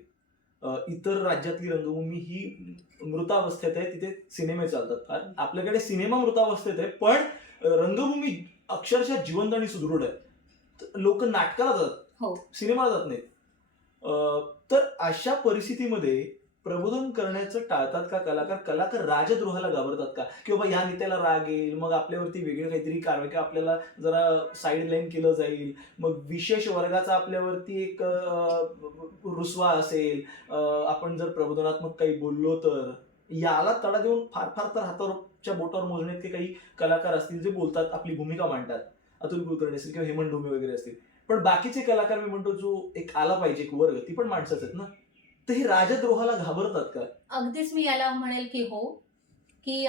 इतर राज्यातली रंगभूमी ही मृतावस्थेत आहे, तिथे सिनेमे चालतात. आपल्याकडे सिनेमा मृतावस्थेत आहे, पण रंगभूमी अक्षरशः जिवंत आणि सुदृढ आहे. लोक नाटकाला जातात, सिनेमाला जात नाहीत. तर अशा परिस्थितीमध्ये प्रबोधन करण्याचं टाळतात का कलाकार राजद्रोहाला घाबरतात का, की बाबा ह्या नेत्याला राग येईल, मग आपल्यावरती वेगळी काहीतरी कारवाई, किंवा आपल्याला जरा साईड लाईन केलं जाईल, मग विशेष वर्गाचा आपल्यावरती एक रुसवा असेल, आपण जर प्रबोधनात्मक काही बोललो तर. याला तडा देऊन फार फार तर हातावरच्या बोटावर मोजण्यात काही कलाकार असतील जे बोलतात, आपली भूमिका मांडतात. अतुल कुलकर्णी असतील किंवा हेमंत डोमे वगैरे असतील. पण बाकीचे कलाकार मी म्हणतो जो एक आला पाहिजे एक वर्ग, ती पण माणसंच आहेत ना, तर हे राजद्रोहाला घाबरतात का? अगदीच मी याला म्हणेल की हो, की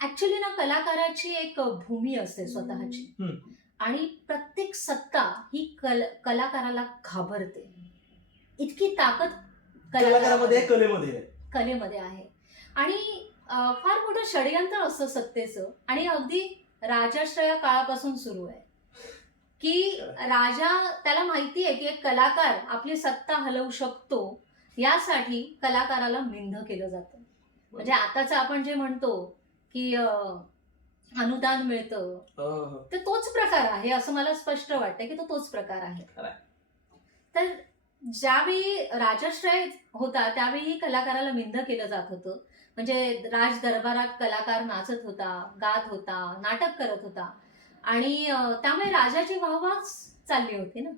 ऍक्च्युली ना कलाकाराची एक भूमी असते स्वतःची, हम्म. आणि प्रत्येक सत्ता ही कलाकाराला घाबरते. इतकी ताकद कलाकारामध्ये आहे, कलेमध्ये आहे. कलेमध्ये आहे. आणि फार मोठं षडयंत्र असतं सत्तेचं, आणि अगदी राजाश्रया काळापासून सुरू आहे की राजा, त्याला माहिती आहे की एक कलाकार आपली सत्ता हलवू शकतो, यासाठी कलाकाराला मिंध केलं जातं. म्हणजे आताच आपण जे म्हणतो की अनुदान मिळतं, तर तोच प्रकार आहे असं मला स्पष्ट वाटतं की तो तोच प्रकार आहे. खरंय. तर ज्यावेळी राजाश्रय होता त्यावेळी कलाकाराला मिंध केलं जात होतं. म्हणजे राज दरबारात कलाकार नाचत होता, गात होता, नाटक करत होता, आणि त्यामुळे राजाची वाहवाच चालली होती ना.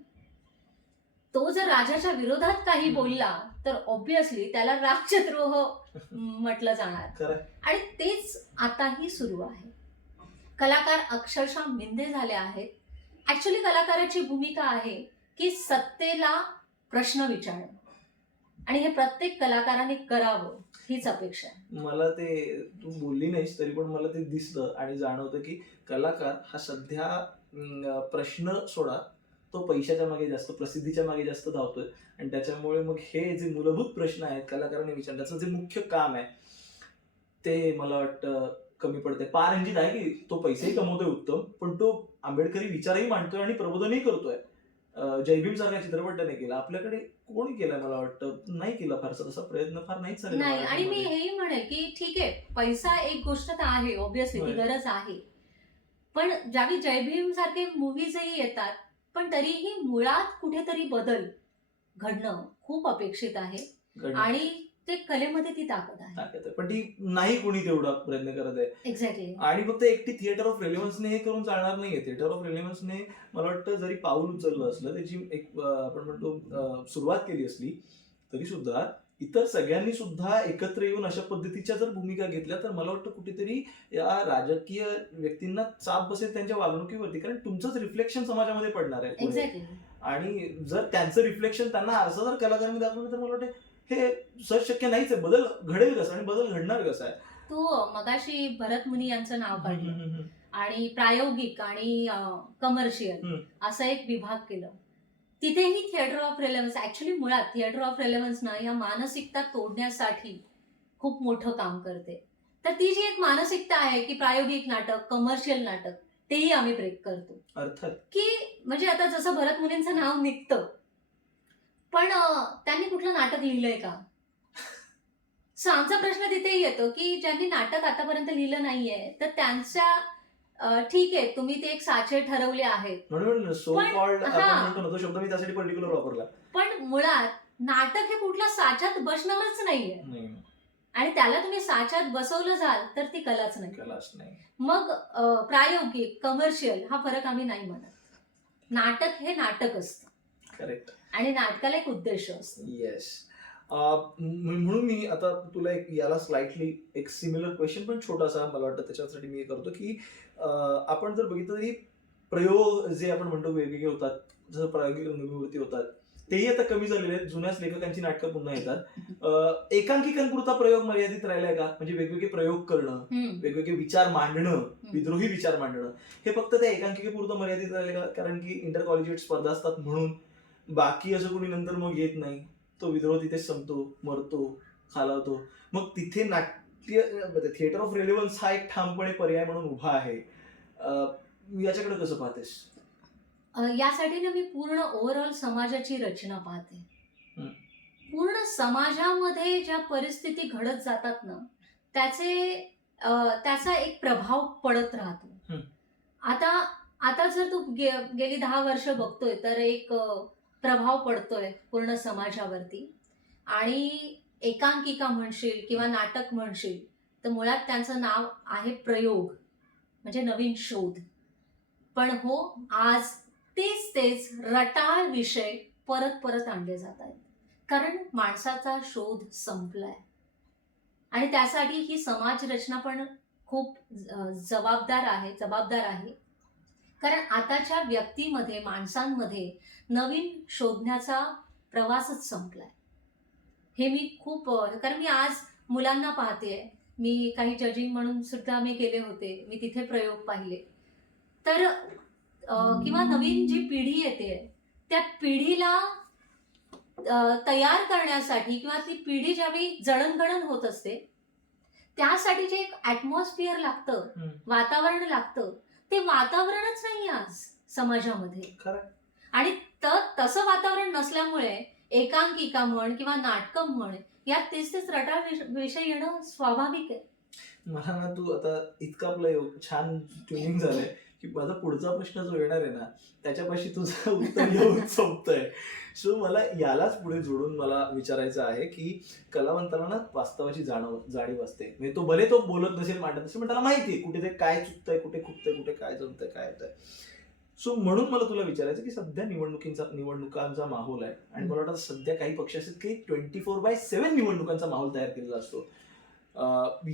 तो जर राजाच्या विरोधात काही बोलला तर ऑब्विसली त्याला राज्यद्रोह म्हटलं जाणार. खरंय. आणि तेच आताही सुरू आहे. कलाकार अक्षरशः मिंधे झाले आहेत. ऍक्च्युली कलाकाराची भूमिका आहे की सत्तेला प्रश्न विचारणं, आणि हे प्रत्येक कलाकाराने करावं, हीच अपेक्षा आहे. मला ते तू बोलली नाहीस तरी पण मला ते दिसतं आणि जाणवतं की कलाकार हा सध्या प्रश्न सोडा, तो पैशाच्या मागे जास्त, प्रसिद्धीच्या मागे जास्त धावतोय, आणि त्याच्यामुळे मग हे जे मूलभूत प्रश्न आहेत कलाकारांनी विचारण्याचं जे मुख्य काम आहे ते मला वाटतं कमी पडते. पारंजित आहे की तो पैसेही कमवतोय उत्तम, पण तो आंबेडकरी विचारही मांडतोय आणि प्रबोधनही करतोय. जयभीम सारखा चित्रपट त्याने केला, आपल्याकडे कोणी केला मला वाटतं नाही केला फारसा तसा प्रयत्न, फार नाहीच झालेला नाही. आणि मी मराठीमध्ये. हेही म्हणेल की ठीक आहे, पैसा एक गोष्ट तर आहे, ऑब्विसली ती होय. गरज आहे, पण ज्यावेळी जयभीम सारखे मूवीजही येतात, पण तरीही मुळात कुठेतरी बदल घडणं खूप अपेक्षित आहे, घडणं आणि ते कलेमध्ये ती ताकद आहे. ताकद आहे. पण ती नाही कोणी तेवढा प्रयत्न करत आहे. एक्झॅक्टली. आणि फक्त एकटी थिएटर ऑफ रेलेव्हन्सने हे करून चालणार नाहीये. थिएटर ऑफ रेलेव्हन्सने मला वाटतं जरी पाऊल उचललं असलं, त्याची एक आपण म्हणतो सुरुवात केली असली, तरी सुद्धा इतर सगळ्यांनी सुद्धा एकत्र येऊन अशा पद्धतीच्या जर भूमिका घेतल्या तर मला वाटतं कुठेतरी या राजकीय व्यक्तींना चाप बसेल त्यांच्या वागणुकीवरती, कारण तुमचंच रिफ्लेक्शन समाजामध्ये पडणार आहे पुढे. एक्झॅक्टली. आणि जर त्यांचं रिफ्लेक्शन त्यांना आरसा जर कलाकारांनी दाखवलं तर मला वाटतं हे सहज शक्य नाहीच आहे. बदल घडेल कसा आणि बदल घडणार कसा आहे? तो मगाशी भरत मुनी यांचं नाव काढलं, आणि प्रायोगिक आणि कमर्शियल असं एक विभाग केलं. तिथेही थिएटर ऑफ रेलेव्हन्स, ऍक्च्युली मुळात थिएटर ऑफ रेलेव्हन्स ना या मानसिकता तोडण्यासाठी खूप मोठं काम करते. तर ती जी एक मानसिकता आहे की प्रायोगिक नाटक, कमर्शियल नाटक, तेही आम्ही ब्रेक करतो. अर्थात. की म्हणजे आता जसं भरत मुनींचं नाव निघतं, पण त्यांनी कुठलं नाटक लिहिलंय का? सो आमचा प्रश्न तिथेही येतो की ज्यांनी नाटक आतापर्यंत लिहिलं नाहीये, तर त्यांच्या ठीक आहे, तुम्ही ते एक साचे ठरवले आहेत, म्हणून सो पण कॉल्ड आपण हा. म्हणतो ना, तो शब्द मी त्यासाठी पर्टिक्युलर वापरला. पण मुळात नाटक हे कुठल्या साच्यात बसणारच नाहीये, नाही, आणि त्याला तुम्ही साच्यात बसवलं जाल तर ती कलाच नाही. कलाच नाही. मग प्रायोगिक, कमर्शियल हा फरक आम्ही नाही म्हणत. नाटक हे नाटक असतं, करेक्ट. आणि नाटकाला एक उद्देश असतो. येस. म्हणून मी आता तुला एक याला स्लाइटली एक सिमिलर क्वेश्चन पण छोटासा मला वाटतं त्याच्यासाठी मी हे करतो की आपण जर बघितलं तरी प्रयोग जे आपण म्हणतो वेगवेगळे होतात, जसं प्रायोगिक रंगभूमीवरती होतात, तेही आता कमी झालेले आहेत. जुन्याच लेखकांची नाटकं पुन्हा येतात. एकांकिकांपुरता प्रयोग मर्यादित राहिलाय का? म्हणजे वेगवेगळे प्रयोग करणं, वेगवेगळे विचार मांडणं, विद्रोही विचार मांडणं, हे फक्त त्या एकांकिकेपुरतं मर्यादित राहिले का? कारण की इंटर कॉलेजिएट स्पर्धा असतात म्हणून बाकी असं कोणी नंतर मग येत नाही. तो विद्रोह तिथेच संपतो, मरतो, खालावतो. मग तिथे नाट्य थिएटर ऑफ रेलेव्हन्स हा एक ठामपणे पर्याय म्हणून उभा आहे. याच्याकडे कसं पाहतेस? यासाठी ना मी पूर्ण ओव्हरऑल समाजाची रचना पाहते. पूर्ण समाजामध्ये ज्या परिस्थिती घडत जातात ना, त्याचा एक प्रभाव पडत राहतो. आता जर तू गेली 10 वर्ष बघतोय तर एक प्रभाव पडतोय पूर्ण समाजावरती. आणि एकांकिका म्हणशील किंवा नाटक म्हणशील तर मुळात त्यांचं नाव आहे प्रयोग, म्हणजे नवीन शोध. पण हो, आज तेच रटाळ विषय परत आणले जात आहेत, कारण माणसाचा शोध संपलाय. आणि त्यासाठी ही समाज रचना पण खूप जबाबदार आहे. कारण आताच्या व्यक्तीमध्ये, माणसांमध्ये नवीन शोधण्याचा प्रवासच संपलाय. हे मी खूप कारण मी आज मुलांना पाहते, मी काही जजिंग म्हणून सुद्धा मी गेले होते, मी तिथे प्रयोग पाहिले. तर किंवा नवीन जी पिढी येते त्या पिढीला तयार करण्यासाठी किंवा ती पिढी ज्यावेळी जडणघडण होत असते त्यासाठी जे एक ॲटमॉस्फिअर लागतं, वातावरण लागतं, ते वातावरणच नाही आज समाजामध्ये. खरं. आणि तसं वातावरण नसल्यामुळे एकांकिका म्हण किंवा नाटकं म्हण यात तेच रटाळ विषय येणं स्वाभाविक आहे. मला ना तू आता इतकं आपलं छान ट्युनिंग झालंय की माझा पुढचा प्रश्न जो येणार आहे ना त्याच्यापाशी तुझं उत्तर येऊन संपतंय. सो मला यालाच पुढे जोडून मला विचारायचं आहे की कलावंताला ना वास्तवाची जाणीव असते. म्हणजे तो भले तो बोलत नसेल, मांडत नसेल, पण त्याला माहिती आहे कुठे ते काय चुकतंय, कुठे खुपतंय, कुठे काय जमतंय, काय होतंय. सो म्हणून मला तुला विचारायचं की सध्या निवडणुकांचा माहोल आहे आणि मला वाटतं सध्या काही पक्ष असतात की 24/7 निवडणुकांचा माहोल तयार केलेला असतो.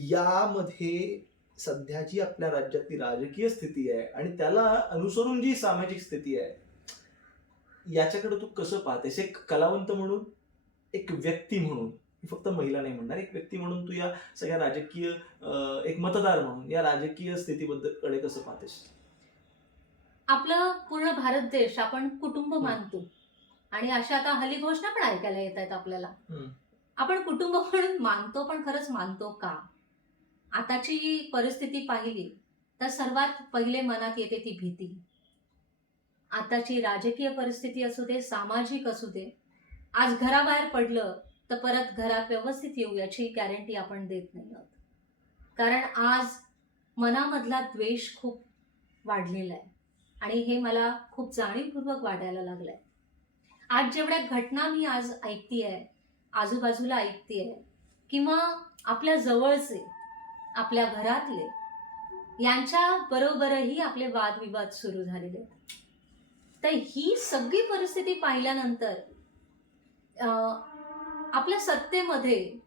यामध्ये सध्या जी आपल्या राज्यातली राजकीय स्थिती आहे आणि त्याला अनुसरून जी सामाजिक स्थिती आहे याच्याकडे तू कसं पाहतेस? एक कलावंत म्हणून, एक व्यक्ती म्हणून, फक्त महिला नाही म्हणणार, एक व्यक्ती म्हणून तू या सगळ्या राजकीय एक मतदार म्हणून या राजकीय स्थितीबद्दल कसं पाहतेस? आपलं पूर्ण भारत देश आपण कुटुंब मानतो आणि अशा आता हल्ली घोषणा पण ऐकायला येत आहेत आपल्याला. आपण कुटुंब म्हणून मानतो, पण खरंच मानतो का? आताची परिस्थिती पाहिली तर सर्वात पहिले मनात येते ती भीती. आताची राजकीय परिस्थिती असू दे, सामाजिक असू दे, आज घराबाहेर पडलं तर परत घरात व्यवस्थित येऊ याची गॅरंटी आपण देत नाही आहोत. कारण आज मनामधला द्वेष खूप वाढलेला आहे आणि हे मला खूप जाणीवपूर्वक वाटायला लागलंय. आज जेवढ्या घटना मी आज ऐकतेय, आजूबाजूला ऐकतेय, किंवा आपल्या जवळचे, आपल्या घरातले, यांच्या बरोबरही आपले वादविवाद सुरू झालेले आहेत. तर ही सगळी परिस्थिती पाहिल्यानंतर आपल्या सत्तेमध्ये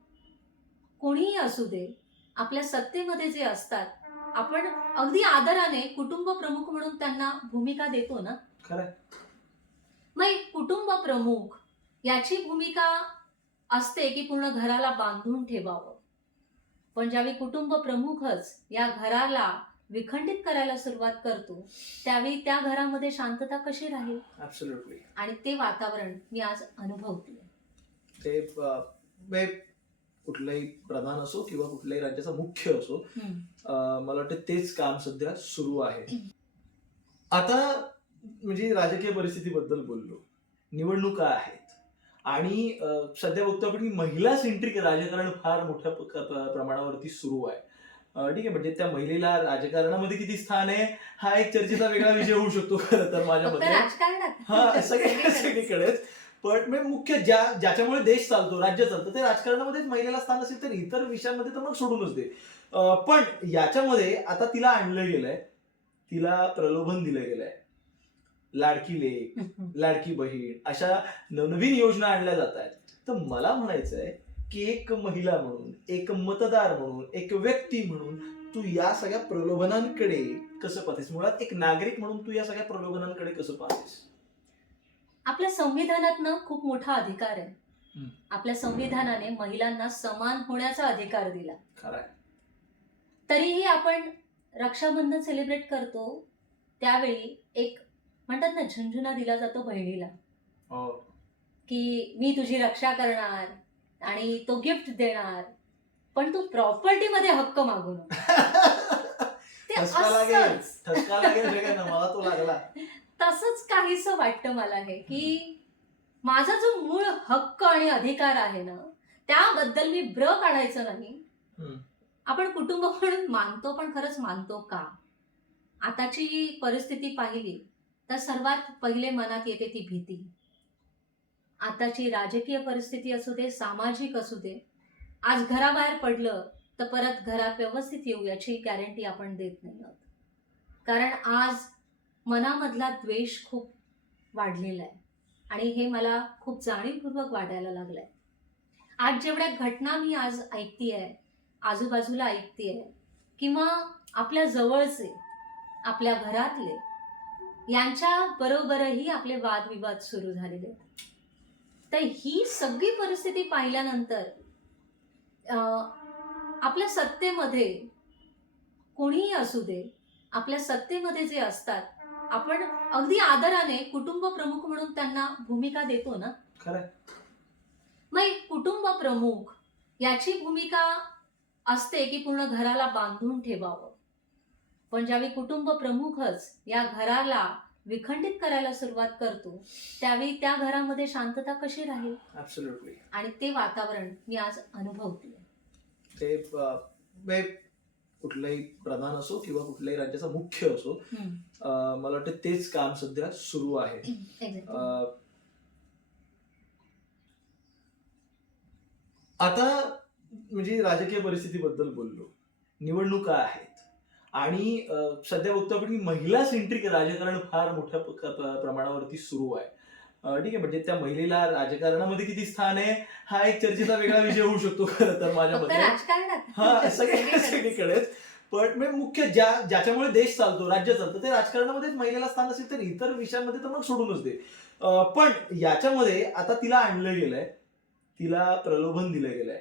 कोणीही असू दे, आपल्या सत्तेमध्ये जे असतात आपण अगदी आदराने कुटुंब प्रमुख म्हणून त्यांना भूमिका देतो ना. खरं. मग कुटुंब प्रमुख याची भूमिका असते की पूर्ण घराला बांधून ठेवावं, पण ज्यावेळी कुटुंब प्रमुखच या घराला विखंडित करायला सुरुवात करतो त्यावेळी त्या घरामध्ये शांतता कशी राहील? ऍब्सोल्युटली. आणि ते वातावरण मी आज अनुभवते. ते कुठलाही प्रधान असो किंवा कुठल्याही राज्याचा मुख्य असो, मला वाटतं तेच काम सध्या सुरू आहे. आता म्हणजे राजकीय परिस्थितीबद्दल बोललो, निवडणुका आहेत आणि सध्या बघतो आपण की महिला सेंट्रिक राजकारण फार मोठ्या प्रमाणावरती सुरू आहे. ठीक आहे, म्हणजे त्या महिलेला राजकारणामध्ये किती स्थान आहे हा एक चर्चेचा वेगळा विषय होऊ शकतो खरं तर माझ्या मते. हा सगळीकडेच. पण मुख्य ज्याच्यामुळे देश चालतो, राज्य चालतं, ते राजकारणामध्येच महिलेला स्थान असेल तर इतर विषयांमध्ये तर मग सोडूनच दे. पण याच्यामध्ये आता तिला आणलं गेलंय, तिला प्रलोभन दिलं गेलंय. लाडकी लेक, लाडकी बहीण अशा नवनवीन योजना आणल्या जात आहेत. तर मला म्हणायचंय की एक महिला म्हणून, एक मतदार म्हणून, एक व्यक्ती म्हणून तू या सगळ्या प्रलोभनांकडे कसं पाहतेस? मुळात एक नागरिक म्हणून तू या सगळ्या प्रलोभनांकडे कसं पाहतेस? आपल्या संविधानातनं खूप मोठा अधिकार आहे. आपल्या संविधानाने महिलांना समान होण्याचा अधिकार दिला. खरंय. तरीही आपण रक्षाबंधन सेलिब्रेट करतो त्यावेळी एक म्हणतात ना, झुंझुना दिला जातो बहिणीला की मी तुझी रक्षा करणार आणि तो गिफ्ट देणार, पण तू प्रॉपर्टी मध्ये हक्क मागू नको. मला तो लागला. तसंच काहीसं वाटतं मला हे की माझा जो मूळ हक्क आणि अधिकार आहे ना त्याबद्दल मी ब्र काढायचं नाही. आपण कुटुंब म्हणून मानतो, पण खरंच मानतो का? आताची परिस्थिती पाहिली तर सर्वात पहिले मनात येते ती भीती. आताची राजकीय परिस्थिती असू दे, सामाजिक असू दे, आज घराबाहेर पडलं तर परत घरात व्यवस्थित येऊ याची गॅरंटी आपण देत नाही आहोत. कारण आज मनामधला द्वेष खूप वाढलेला आहे आणि हे मला खूप जाणीवपूर्वक वाटायला लागलंय. आज जेवढ्या घटना मी आज ऐकतेय, आजूबाजूला ऐकतेय, किंवा आपल्या जवळचे, आपल्या घरातले, यांच्या बरोबरही आपले वादविवाद सुरू झालेले आहेत. तर ही सगळी परिस्थिती पाहिल्यानंतर आपल्या सत्तेमध्ये कोणीही असू दे, आपल्या सत्तेमध्ये जे असतात, आपण अगदी आदराने कुटुंब प्रमुख म्हणून त्यांना भूमिका देतो ना. खरंय. मग एक कुटुंब प्रमुख याची भूमिका असते की पूर्ण घराला बांधून ठेवावं. पण ज्यावेळी कुटुंब प्रमुखच या घराला विखंडित करायला सुरुवात करतो, त्यावेळी त्या घरामध्ये शांतता कशी राहील? ऍब्सोल्युटली. आणि ते वातावरण मी आज अनुभवते. ते कुठलाही प्रधान असो किंवा कुठल्याही राज्याचा मुख्य असो, मला वाटतं तेच काम सध्या सुरू आहे. आता म्हणजे राजकीय परिस्थितीबद्दल बोललो, निवडणुका आहेत आणि सध्या बघतो आपण की महिला सेंट्रिक राजकारण फार मोठ्या प्रमाणावरती सुरू आहे. ठीक आहे, म्हणजे त्या महिलेला राजकारणामध्ये किती स्थान आहे हा एक चर्चेचा वेगळा विषय होऊ शकतो खरं तर माझ्या फक्त मते. राजकारणात हा सगळीकडेच. पण म्हणजे मुख्य ज्याच्यामुळे देश चालतो, राज्य चालतं, ते राजकारणामध्येच महिलेला स्थान असेल तर इतर विषयांमध्ये तर मग सोडूनच दे. पण याच्यामध्ये आता तिला आणलं गेलंय, तिला प्रलोभन दिलं गेलंय.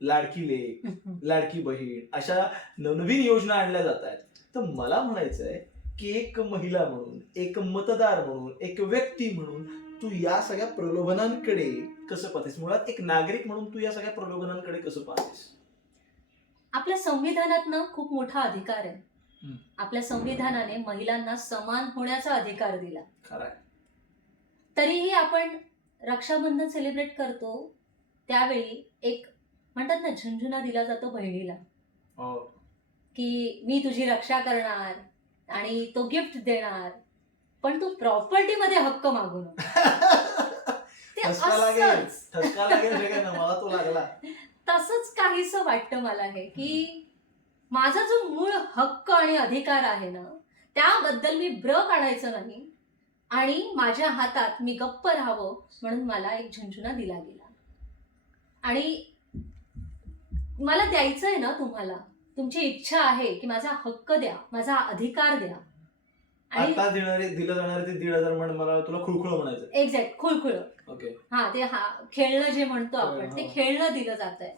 लाडकी लेक, लाडकी बहीण अशा नवनवीन योजना आणल्या जात आहेत. तर मला म्हणायचं आहे की एक महिला म्हणून, एक मतदार म्हणून, एक व्यक्ती म्हणून तू या सगळ्या प्रलोभनांकडे कसं पाहतेस? मुळात एक नागरिक म्हणून तू या सगळ्या प्रलोभनांकडे कसं पाहतेस? आपल्या संविधानातनं खूप मोठा अधिकार आहे. हम्म. आपल्या संविधानाने महिलांना समान होण्याचा अधिकार दिला. खरंय. तरीही आपण रक्षाबंधन सेलिब्रेट करतो त्यावेळी एक म्हणतात ना, झुंझुना दिला जातो बहिणीला हो. की मी तुझी रक्षा करणार आणि तो गिफ्ट देणार, पण तू प्रॉपर्टी मध्ये हक्क मागू नको. ते ठसका लागेल, असंच. ठसका लागेल सगळ्यांना. मला तो लागला. तसंच काहीसं वाटतं मला हे, की माझा जो मूळ हक्क आणि अधिकार आहे ना, त्याबद्दल मी ब्र काढायचं नाही आणि माझ्या हातात मी गप्प राहावं म्हणून मला एक झुंझुना दिला गेला. आणि मला द्यायचंय ना तुम्हाला, तुमची इच्छा आहे की माझा हक्क द्या, माझा अधिकार द्या. आणि आता दिलं जाणारे ते 1,500 म्हण, मला तुला खुळखुळ म्हणायचं. एक्झॅक्ट खुळखुळ. ओके. ते खेळणं जे म्हणतो आपण, ते खेळणं दिलं जात आहे.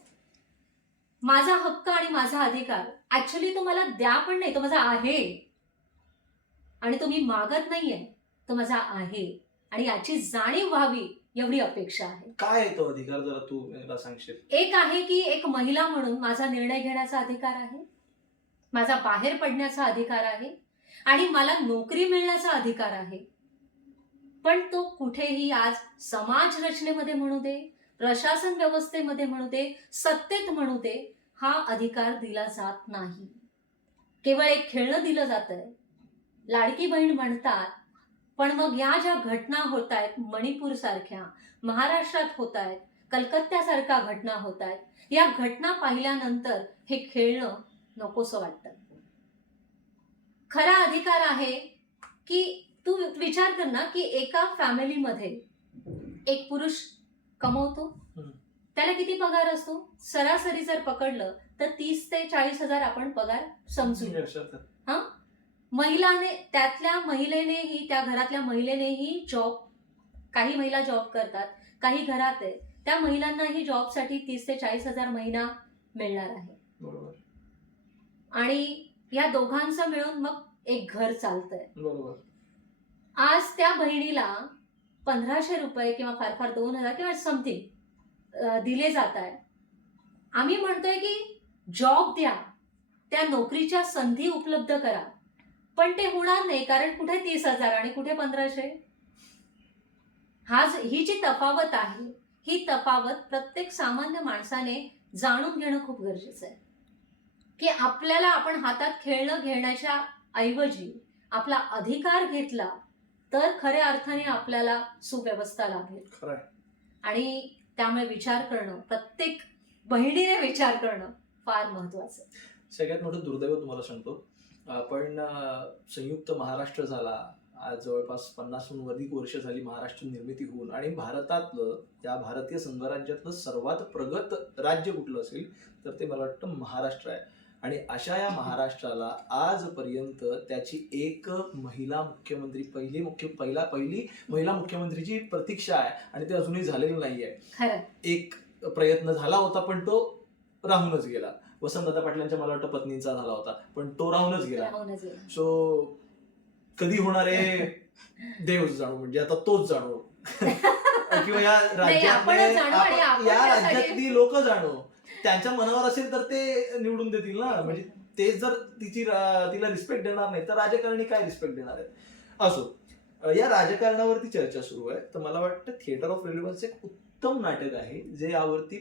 माझा हक्क आणि माझा अधिकार ऍक्च्युली तो मला द्या पण नाही, तो माझा आहे. आणि तो मी मागत नाहीये, तो माझा आहे. आणि याची जाणीव व्हावी एवढी अपेक्षा आहे. काय आहे तो अधिकार, जरा तू मला सांगशील? एक आहे की एक महिला म्हणून माझा निर्णय घेण्याचा अधिकार आहे, माझा बाहेर पडण्याचा अधिकार आहे आणि मला नोकरी मिळण्याचा अधिकार आहे. पण तो कुठेही आज समाज रचनेमध्ये म्हणू दे, प्रशासन व्यवस्थेमध्ये म्हणू दे, सत्तेत म्हणू दे, हा अधिकार दिला जात नाही. केवळ एक खेळणं दिलं जातंय. लाडकी बहीण म्हणतात, पण मग या ज्या घटना होत आहेत, मणिपूर सारख्या, महाराष्ट्रात होत आहेत, कलकत्त्यासारख्या घटना होत आहेत, या घटना पाहिल्यानंतर हे खेळणं नकोसं वाटतं. खरा अधिकार आहे की तू विचार कर ना, की एका फॅमिलीमध्ये एक पुरुष कमवतो, त्याला किती पगार असतो? सरासरी जर पकडलं तर 30 ते 40 हजार आपण पगार समजू. महिलाने, त्यातल्या महिलेनेही, त्या घरातल्या महिलेनेही जॉब, काही महिला जॉब करतात, काही घरात आहे, त्या महिलांनाही जॉबसाठी 30 ते 40 हजार महिना मिळणार आहे. बरोबर. आणि या दोघांचं मिळून मग एक घर चालतंय. बरोबर. आज त्या बहिणीला 1,500 रुपये किंवा फार फार 2,000 किंवा समथिंग दिले जात आहे. आम्ही म्हणतोय की जॉब द्या, त्या नोकरीच्या संधी उपलब्ध करा, पण ते होणार नाही, कारण कुठे 30,000 आणि कुठे 1,500. ही जी तफावत आहे, ही तफावत प्रत्येक सामान्य माणसाने जाणून घेणं खूप गरजेचं आहे. की आपल्याला, आपण हातात खेळणं घेण्याच्या ऐवजी आपला अधिकार घेतला तर खऱ्या अर्थाने आपल्याला सुव्यवस्था लाभेल. आणि त्यामुळे विचार करणं, प्रत्येक बहिणीने विचार करणं फार महत्वाचं आहे. सगळ्यात मोठं दुर्दैव तुम्हाला सांगतो, आपण संयुक्त महाराष्ट्र झाला, आज जवळपास 50हून अधिक वर्ष झाली महाराष्ट्र निर्मिती होऊन, आणि भारतातलं, त्या भारतीय संघराज्यातलं सर्वात प्रगत राज्य कुठलं असेल तर ते मला वाटतं महाराष्ट्र आहे. आणि अशा या महाराष्ट्राला आजपर्यंत त्याची एक महिला मुख्यमंत्री पहिली महिला मुख्यमंत्रीची प्रतीक्षा आहे आणि ते अजूनही झालेलं नाहीये. खरं. एक प्रयत्न झाला होता पण तो राहूनच गेला. वसंतदादा पाटलांच्या मला वाटतं पत्नीचा झाला होता पण तो राहूनच गेला. सो कधी होणार आहे देव जाणू, म्हणजे आता तोच जाणू किंवा या राज्यातली लोक जाणो. त्यांच्या मनावर असेल तर ते निवडून देतील ना. म्हणजे ते जर तिला रिस्पेक्ट देणार नाही तर राजकारणी काय रिस्पेक्ट देणार आहेत. असो, या राजकारणावरती चर्चा सुरू आहे. तर मला वाटतं थिएटर ऑफ रेलेव्हन्स एक उत्तम नाटक आहे जे यावरती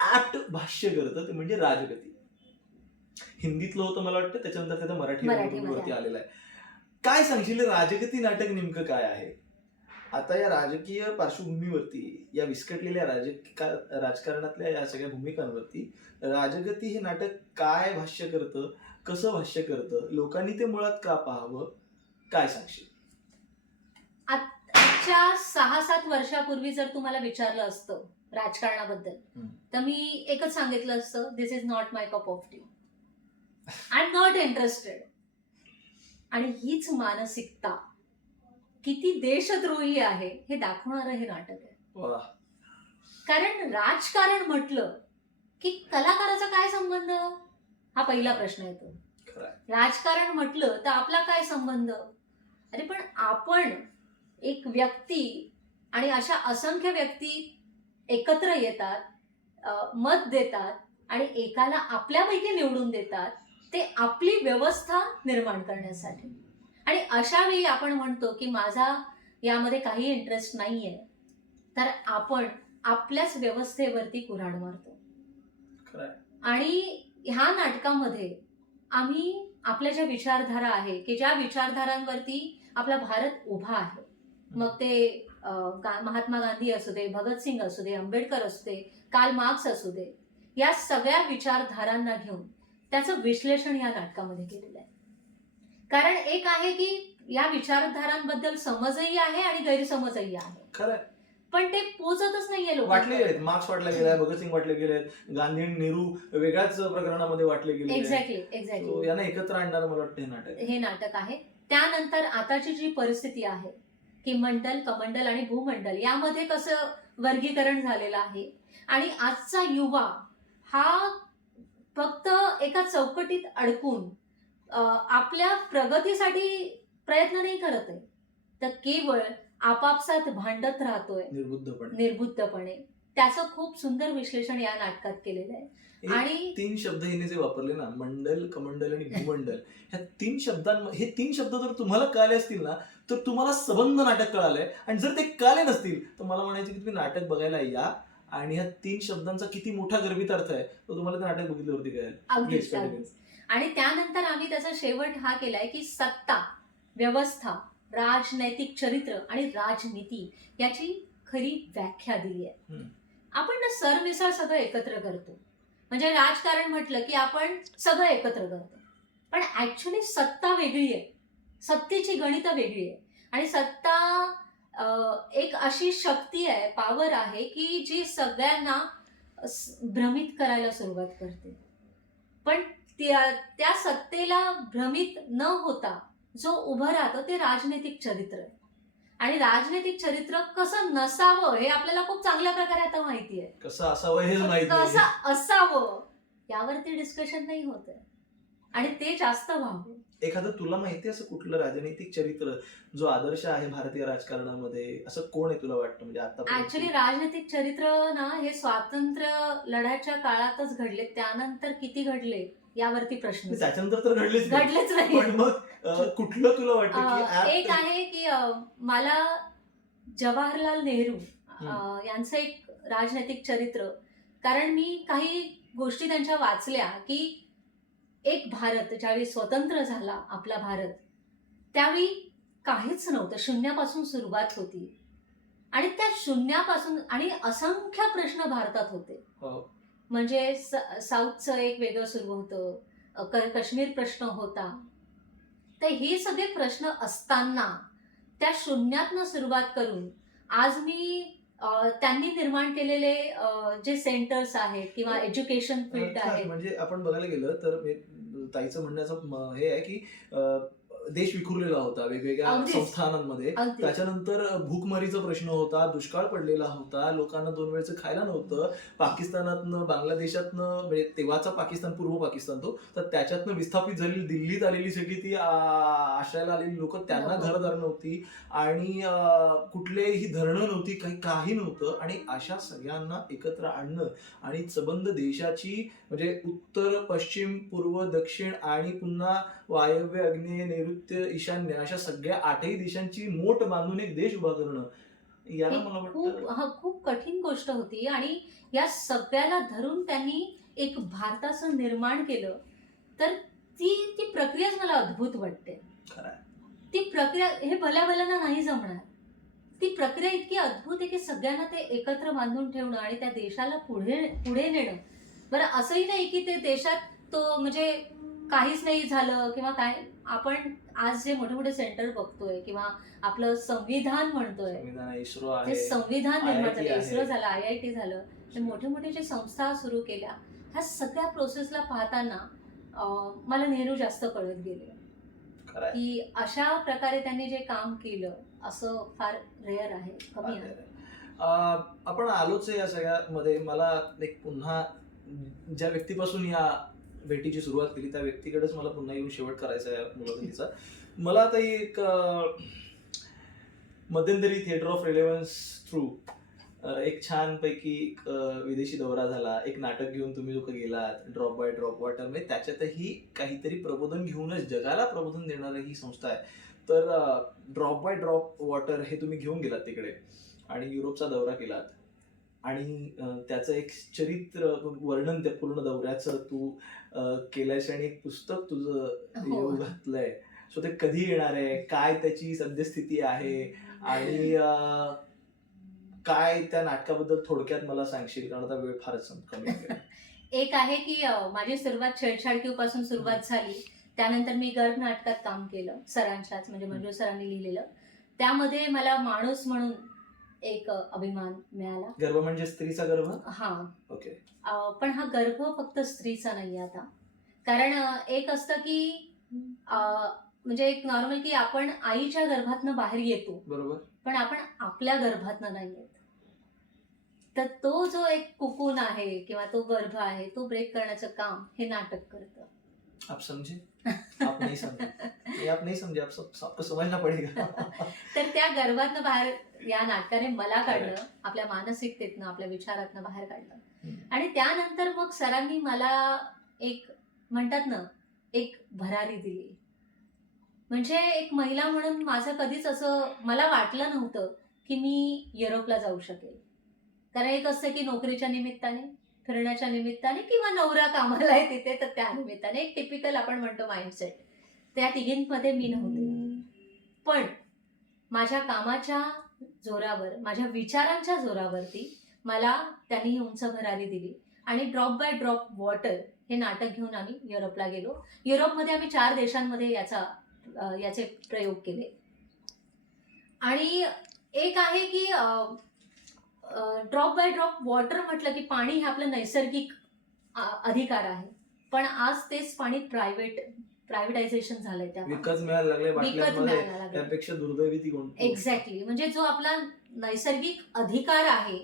ऍप्ट भाष्य करतं, ते म्हणजे राजगती. हिंदीतलं होतं मला वाटतं, त्याच्यानंतर त्याचं मराठीवरती आलेलं आहे. काय सांगशील राजगती नाटक नेमकं काय आहे? आता या राजकीय पार्श्वभूमीवरती, या विस्कटलेल्या राजकारणातल्या या सगळ्या भूमिकांवरती राजगती हे नाटक काय भाष्य करतं, कसं भाष्य करतं, लोकांनी ते मुळात का पाहावं, काय सांगशील? आजच्या 6-7 वर्षापूर्वी जर तुम्हाला विचारलं असतं राजकारणाबद्दल तर मी एकच सांगितलं असतं, this is not my cup of tea, I am not interested. आणि हीच मानसिकता किती देशद्रोही आहे हे दाखवणारं हे नाटक आहे. कारण राजकारण म्हटलं की कलाकाराचा काय संबंध, हा पहिला प्रश्न येतो. राजकारण म्हटलं तर आपला काय संबंध. अरे पण आपण एक व्यक्ती आणि अशा असंख्य व्यक्ती एकत्र येतात, मत देतात आणि एकाला आपल्यापैकी निवडून देतात, ते आपली व्यवस्था निर्माण करण्यासाठी. आणि अशा वेळी आपण म्हणतो की माझा यामध्ये काही इंटरेस्ट नाहीये, तर आपण आपल्याच व्यवस्थेवरती कुऱ्हाड मारतो. आणि ह्या नाटकामध्ये आम्ही आपल्या ज्या विचारधारा आहे की ज्या विचारधारांवरती आपला भारत उभा आहे, मग ते महात्मा गांधी असू दे, भगतसिंग असू दे, आंबेडकर असू दे, कार्ल मार्क्स असू दे, या सगळ्या विचारधारांना घेऊन त्याचं विश्लेषण या नाटकामध्ये केलेलं आहे. कारण एक आहे की या विचारधारांबद्दल समजही आहे आणि गैरसमजही आहे. खरं, पण ते पोचतच नाहीये लोक. वाटले गेलेत, मार्क्स वाटले गेलाय, भगतसिंग वाटले गेलेत, गांधी आणि नेहरू वेगळ्याच प्रकरणामध्ये वाटले गेले. एक्झॅक्टली यांना एकत्र आणणारं मला वाटतं हे नाटक आहे. त्यानंतर आताची जी परिस्थिती आहे की मंडल, कमंडल आणि भूमंडल यामध्ये कसं वर्गीकरण झालेलं आहे आणि आजचा युवा हा फक्त एका चौकटीत अडकून आपल्या प्रगतीसाठी प्रयत्न नाही करत आहे, तर केवळ आपापसात भांडत राहतोय निर्बुद्धपणे. त्याचं खूप सुंदर विश्लेषण या नाटकात केलेलं आहे. आणि 3 शब्द हिने जे वापरले ना, मंडल, कमंडल आणि भूमंडल, ह्या 3 शब्दांमध्ये, हे 3 शब्द जर तुम्हाला कळले असतील ना तर तुम्हाला सबंध नाटक कळालंय. आणि जर ते कळले नसतील तर मला म्हणायचं की तुम्ही नाटक बघायला या आणि ह्या 3 शब्दांचा किती मोठा गर्भित अर्थ आहे तो तुम्हाला ते नाटक बघितल्यावरती कळेल. आणि त्यानंतर आम्ही त्याचा शेवट हा केलाय की सत्ता, व्यवस्था, राजनैतिक चरित्र आणि राजनीती याची खरी व्याख्या दिली आहे. आपण ना सरमिसळ सगळं एकत्र करतो, म्हणजे राजकारण म्हटलं की आपण सगळं एकत्र करतो, पण ऍक्च्युली सत्ता वेगळी आहे, सत्तेची गणितं वेगळी आहे. आणि सत्ता एक अशी शक्ती आहे, पॉवर आहे की जी सगळ्यांना भ्रमित करायला सुरुवात करते. पण त्या सत्तेला भ्रमित न होता जो उभं राहतो ते राजनैतिक चरित्र आहे. आणि राजनैतिक चरित्र कसं नसावं हे आपल्याला खूप चांगल्या प्रकारे आता माहिती आहे. कसं असावं हे माहिती, कसं असावं यावरती डिस्कशन नाही होत आहे आणि ते जास्त व्हावं. एखादं तुला माहिती असं कुठलं राजनैतिक चरित्र जो आदर्श आहे भारतीय राजकारणामध्ये, असं कोण आहे तुला वाटतं? म्हणजे आता ऍक्च्युली राजनैतिक चरित्र ना हे स्वातंत्र्य लढ्याच्या काळातच घडले, त्यानंतर किती घडले यावरती प्रश्न. त्याच्यानंतर तर घडलेच नाही. पण मग कुठलं तुला वाटतं की एक आहे की मला जवाहरलाल नेहरू यांचं एक राजनैतिक चरित्र, कारण मी काही गोष्टी त्यांच्या वाचल्या की एक भारत ज्यावेळी स्वतंत्र झाला आपला भारत, त्यावेळी काहीच नव्हतं, शून्यापासून सुरुवात होती आणि त्या शून्यापासून आणि असंख्य प्रश्न भारतात होते. म्हणजे साऊथचं एक वेगळं सुरू होतं, काश्मीर प्रश्न होता. तर हे सगळे प्रश्न असताना त्या शून्यातनं सुरुवात करून आज मी त्यांनी निर्माण केलेले जे सेंटर्स आहेत किंवा एज्युकेशन फील्ड आहे, म्हणजे आपण बघायला गेलं तर ताईचं म्हणण्याचं हे आहे की देश विखुरलेला होता वेगवेगळ्या अगदीच. संस्थानांमध्ये. अगदी त्याच्यानंतर भूकमारीचा प्रश्न होता, दुष्काळ पडलेला होता, लोकांना 2 वेळचं खायला नव्हतं. पाकिस्तानातनं, बांगलादेशातनं, म्हणजे तेव्हाचा पाकिस्तान, पूर्व पाकिस्तान तो, तर त्याच्यातनं विस्थापित झालेली दिल्लीत आलेली सगळी ती आश्रयाला आलेली लोक, त्यांना नव्हतं. घरदार नव्हती आणि कुठलेही धरणं नव्हती, काही नव्हतं. आणि अशा सगळ्यांना एकत्र आणणं आणि सबंध देशाची म्हणजे उत्तर, पश्चिम, पूर्व, दक्षिण आणि पुन्हा वायव्य, आग्नेय, नैऋत्य, ईशान्य अशा सगळ्या 8ही देशांची मोठ बांधून एक देश उभा करणं, याला ही मला खूप वाटतं खूप कठीण गोष्ट होती. आणि या सगळ्याला धरून त्यांनी एक भारताचं निर्माण केलं. तर ती प्रक्रियाच मला अद्भुत वाटते. खरं आहे. ती प्रक्रिया हे भल्याभल्यानं नाही जमणार. ती प्रक्रिया इतकी अद्भुत आहे की सगळ्यांना ते एकत्र बांधून ठेवणं आणि त्या देशाला पुढे नेणं. बरं, असंही नाही की ते देशात तो म्हणजे काहीच नाही झालं किंवा काय. आपण आज जे मोठे मोठे सेंटर बघतोय किंवा आपलं संविधान म्हणतोय, संविधान, इस्रो ते आहे, संविधान निर्माण IIT झालं, आहे. इस्रो झालं, IIT झालं, ते मोठे मोठे जे संस्था सुरू केल्या, ह्या सगळ्या प्रोसेसला पाहताना मला नेहरू जास्त कळत गेले खरं आहे. की अशा प्रकारे त्यांनी जे काम केलं असं फार रेअर आहे, कमी आहे. आपण आलोच आहे या सगळ्यामध्ये. मला एक पुन्हा ज्या व्यक्तीपासून या भेटीची सुरुवात केली त्या व्यक्तीकडेच मला पुन्हा येऊन शेवट करायचा आहे मुलाखतीचा. मला आता एक मध्यंतरी थिएटर ऑफ रेलेव्हन्स थ्रू एक छानपैकी विदेशी दौरा झाला, एक नाटक घेऊन तुम्ही लोक गेलात, ड्रॉप बाय ड्रॉप वॉटर. म्हणजे त्याच्यातही काहीतरी प्रबोधन घेऊनच जगाला प्रबोधन देणारी ही संस्था आहे. तर ड्रॉप बाय ड्रॉप वॉटर हे तुम्ही घेऊन गेलात तिकडे आणि युरोपचा दौरा केलात आणि त्याचं एक चरित्र वर्णन त्या पूर्ण दौऱ्याचं तू केलंयस आणि एक पुस्तक तुझं येऊ घातलंय. सो ते कधी येणार आहे, काय त्याची सद्यस्थिती आहे आणि काय त्या नाटकाबद्दल थोडक्यात मला सांगशील, कारण आता वेळ फारच कमी आहे. एक आहे की माझी सुरुवात छेडछाड पासून सुरुवात झाली. त्यानंतर मी गर्भ नाटकात काम केलं, सरांच्याच म्हणजे मंजू सरांनी लिहिलेलं. त्यामध्ये मला माणूस म्हणून एक अभिमान मिळाला. गर्भ म्हणजे स्त्रीचा गर्भ? हा. ओके. पण हा गर्भ फक्त स्त्रीचा नाही आता. कारण एक असतं की म्हणजे एक नॉर्मल की आपण आईच्या गर्भातनं बाहेर येतो, बरोबर. पण आपण आपल्या गर्भातनं नाही येत. तर तो जो एक कुकून आहे किंवा तो गर्भ आहे तो ब्रेक करण्याचं काम हे नाटक करतं. आप समझे? आप नहीं समझे. ये आप नहीं समझे, आपको समझना पडेगा. तर त्या गर्भातनं बाहेर या नाटकाने मला काढलं, आपल्या मानसिकतेतनं, आपल्या विचारातनं बाहेर काढलं. आणि त्यानंतर मग सरांनी मला एक म्हणतात ना एक भरारी दिली. म्हणजे एक महिला म्हणून माझं कधीच असं मला वाटलं नव्हतं की मी युरोपला जाऊ शकेल. कारण एक असतं की नोकरीच्या निमित्ताने, फिरण्याच्या निमित्ताने किंवा नवरा कामाला आहे तिथे तर त्या निमित्ताने एक टिपिकल आपण म्हणतो माइंडसेट. त्या तिघींमध्ये मी नव्हते. पण माझ्या कामाच्या जोरावर, माझ्या विचारांच्या जोरावरती मला त्यांनी ही उंच भरारी दिली आणि ड्रॉप बाय ड्रॉप वॉटर हे नाटक घेऊन आम्ही युरोपला गेलो. युरोपमध्ये आम्ही 4 देशांमध्ये याचे प्रयोग केले. आणि एक आहे की ड्रॉप बाय ड्रॉप वॉटर म्हटलं की पाणी हे आपलं नैसर्गिक अधिकार आहे. पण आज तेच पाणी प्रायव्हेटायझेशन झालंय. त्या विकत मिळायला लागले विकत बाटल्यांमध्ये. मिळायला लागले. त्यापेक्षा दुर्दैवी ती कोणती? एक्झॅक्टली. म्हणजे जो आपला नैसर्गिक अधिकार आहे,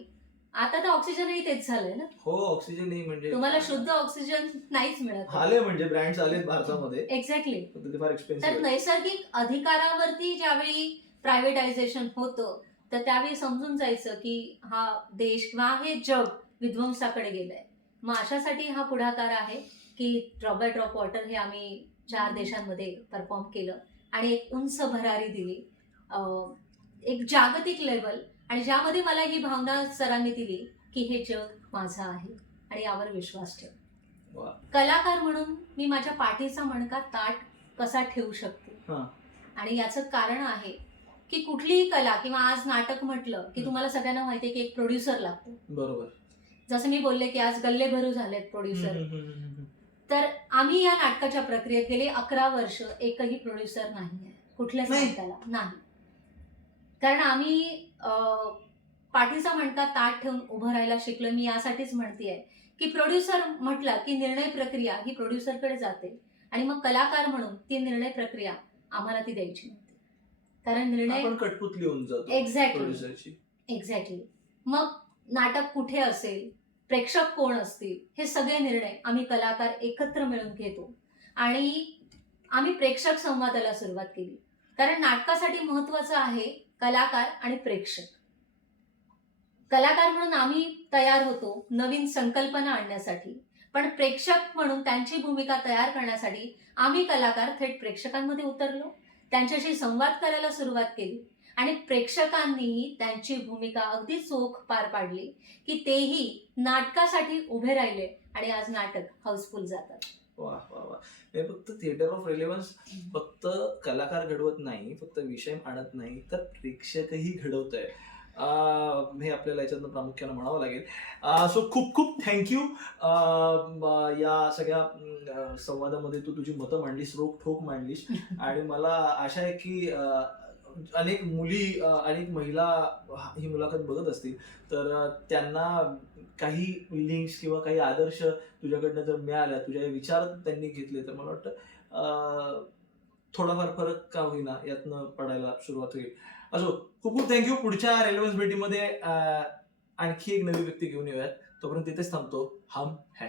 आता तर ऑक्सिजनही तेच झालंय ना. हो, ऑक्सिजन नाही म्हणजे तुम्हाला शुद्ध ऑक्सिजन नाहीच मिळत. आले म्हणजे ब्रँड्स आलेत भारतामध्ये, एक्झॅक्टली. पण ते फार तर एक्सपेन्सिव्ह. नैसर्गिक अधिकारावरती ज्यावेळी प्रायव्हेटायझेशन होतं तर त्यावेळी समजून जायचं की हा देश किंवा हे जग विध्वंसाकडे गेलंय. मग अशासाठी हा पुढाकार आहे की ड्रॉप बाय ड्रॉप वॉटर हे आम्ही 4 देशांमध्ये परफॉर्म केलं आणि एक उंच भरारी दिली, एक जागतिक लेवल. आणि ज्यामध्ये मला ही भावना सरांनी दिली की हे जग माझं आहे आणि यावर विश्वास ठेव. वा. कलाकार म्हणून मी माझ्या पाठीचा मणका ताठ कसा ठेवू शकते. हा. आणि याचं कारण आहे की कुठलीही कला किंवा आज नाटक म्हटलं की तुम्हाला सगळ्यांना माहितीये की एक प्रोड्युसर लागतो. बरोबर. जसं मी बोलले की आज गल्ले भरू झालेत प्रोड्युसर. तर आम्ही या नाटकाच्या प्रक्रियेत गेले 11 वर्ष एकही प्रोड्युसर नाही आहे कुठल्याच नाही. नाटकाला. नाही. कारण आम्ही पाठीचा मणका ताठ ठेवून उभं राहायला शिकलो. मी यासाठीच म्हणतेय की प्रोड्युसर म्हटलं की निर्णय प्रक्रिया ही प्रोड्युसरकडे जाते आणि मग कलाकार म्हणून ती निर्णय प्रक्रिया आम्हाला ती द्यायची नव्हती, कारण निर्णय आपण कटपुतली होऊन जातो एक्झॅक्टली प्रोड्युसरची. एक्झॅक्टली. मग नाटक कुठे असेल, प्रेक्षक कोण असतील, हे सगळे निर्णय आम्ही कलाकार एकत्र मिळून घेतो आणि आम्ही प्रेक्षक संवादाला सुरुवात केली. कारण नाटकासाठी महत्वाचं आहे कलाकार आणि प्रेक्षक. कलाकार म्हणून आम्ही तयार होतो नवीन संकल्पना आणण्यासाठी, पण प्रेक्षक म्हणून त्यांची भूमिका तयार करण्यासाठी आम्ही कलाकार थेट प्रेक्षकांमध्ये उतरलो, त्यांच्याशी संवाद करायला सुरुवात केली आणि प्रेक्षकांनी त्यांची भूमिका अगदी चोख पार पाडली की तेही नाटकासाठी उभे राहिले आणि आज नाटक हाऊसफुल जातात. वा वा वा. हे फक्त थिएटर ऑफ रेलेव्हन्स फक्त कलाकार घडवत नाही, फक्त विषय आणत नाही, तर प्रेक्षकही घडवत आहे. हे आपल्याला याच्यातनं प्रामुख्यानं म्हणावं लागेल. सो खूप खूप थँक्यू. या सगळ्या संवादामध्ये तू तुझी मतं मांडलीस, रोखठोक मांडलीस आणि मला आशा आहे की अनेक मुली, अनेक महिला ही मुलाखत बघत असतील तर त्यांना काही लिंक्स किंवा काही आदर्श तुझ्याकडनं जर मिळाल्या, तुझे विचार त्यांनी घेतले तर मला वाटतं थोडाफार फरक का होईना यातनं पडायला सुरुवात होईल. असो, खूप खूप थँक्यू. पुढच्या रेलेव्हन्स भेटीमध्ये आणखी एक नवी व्यक्ती घेऊन येऊयात. तोपर्यंत तिथेच थांबतो. हम है.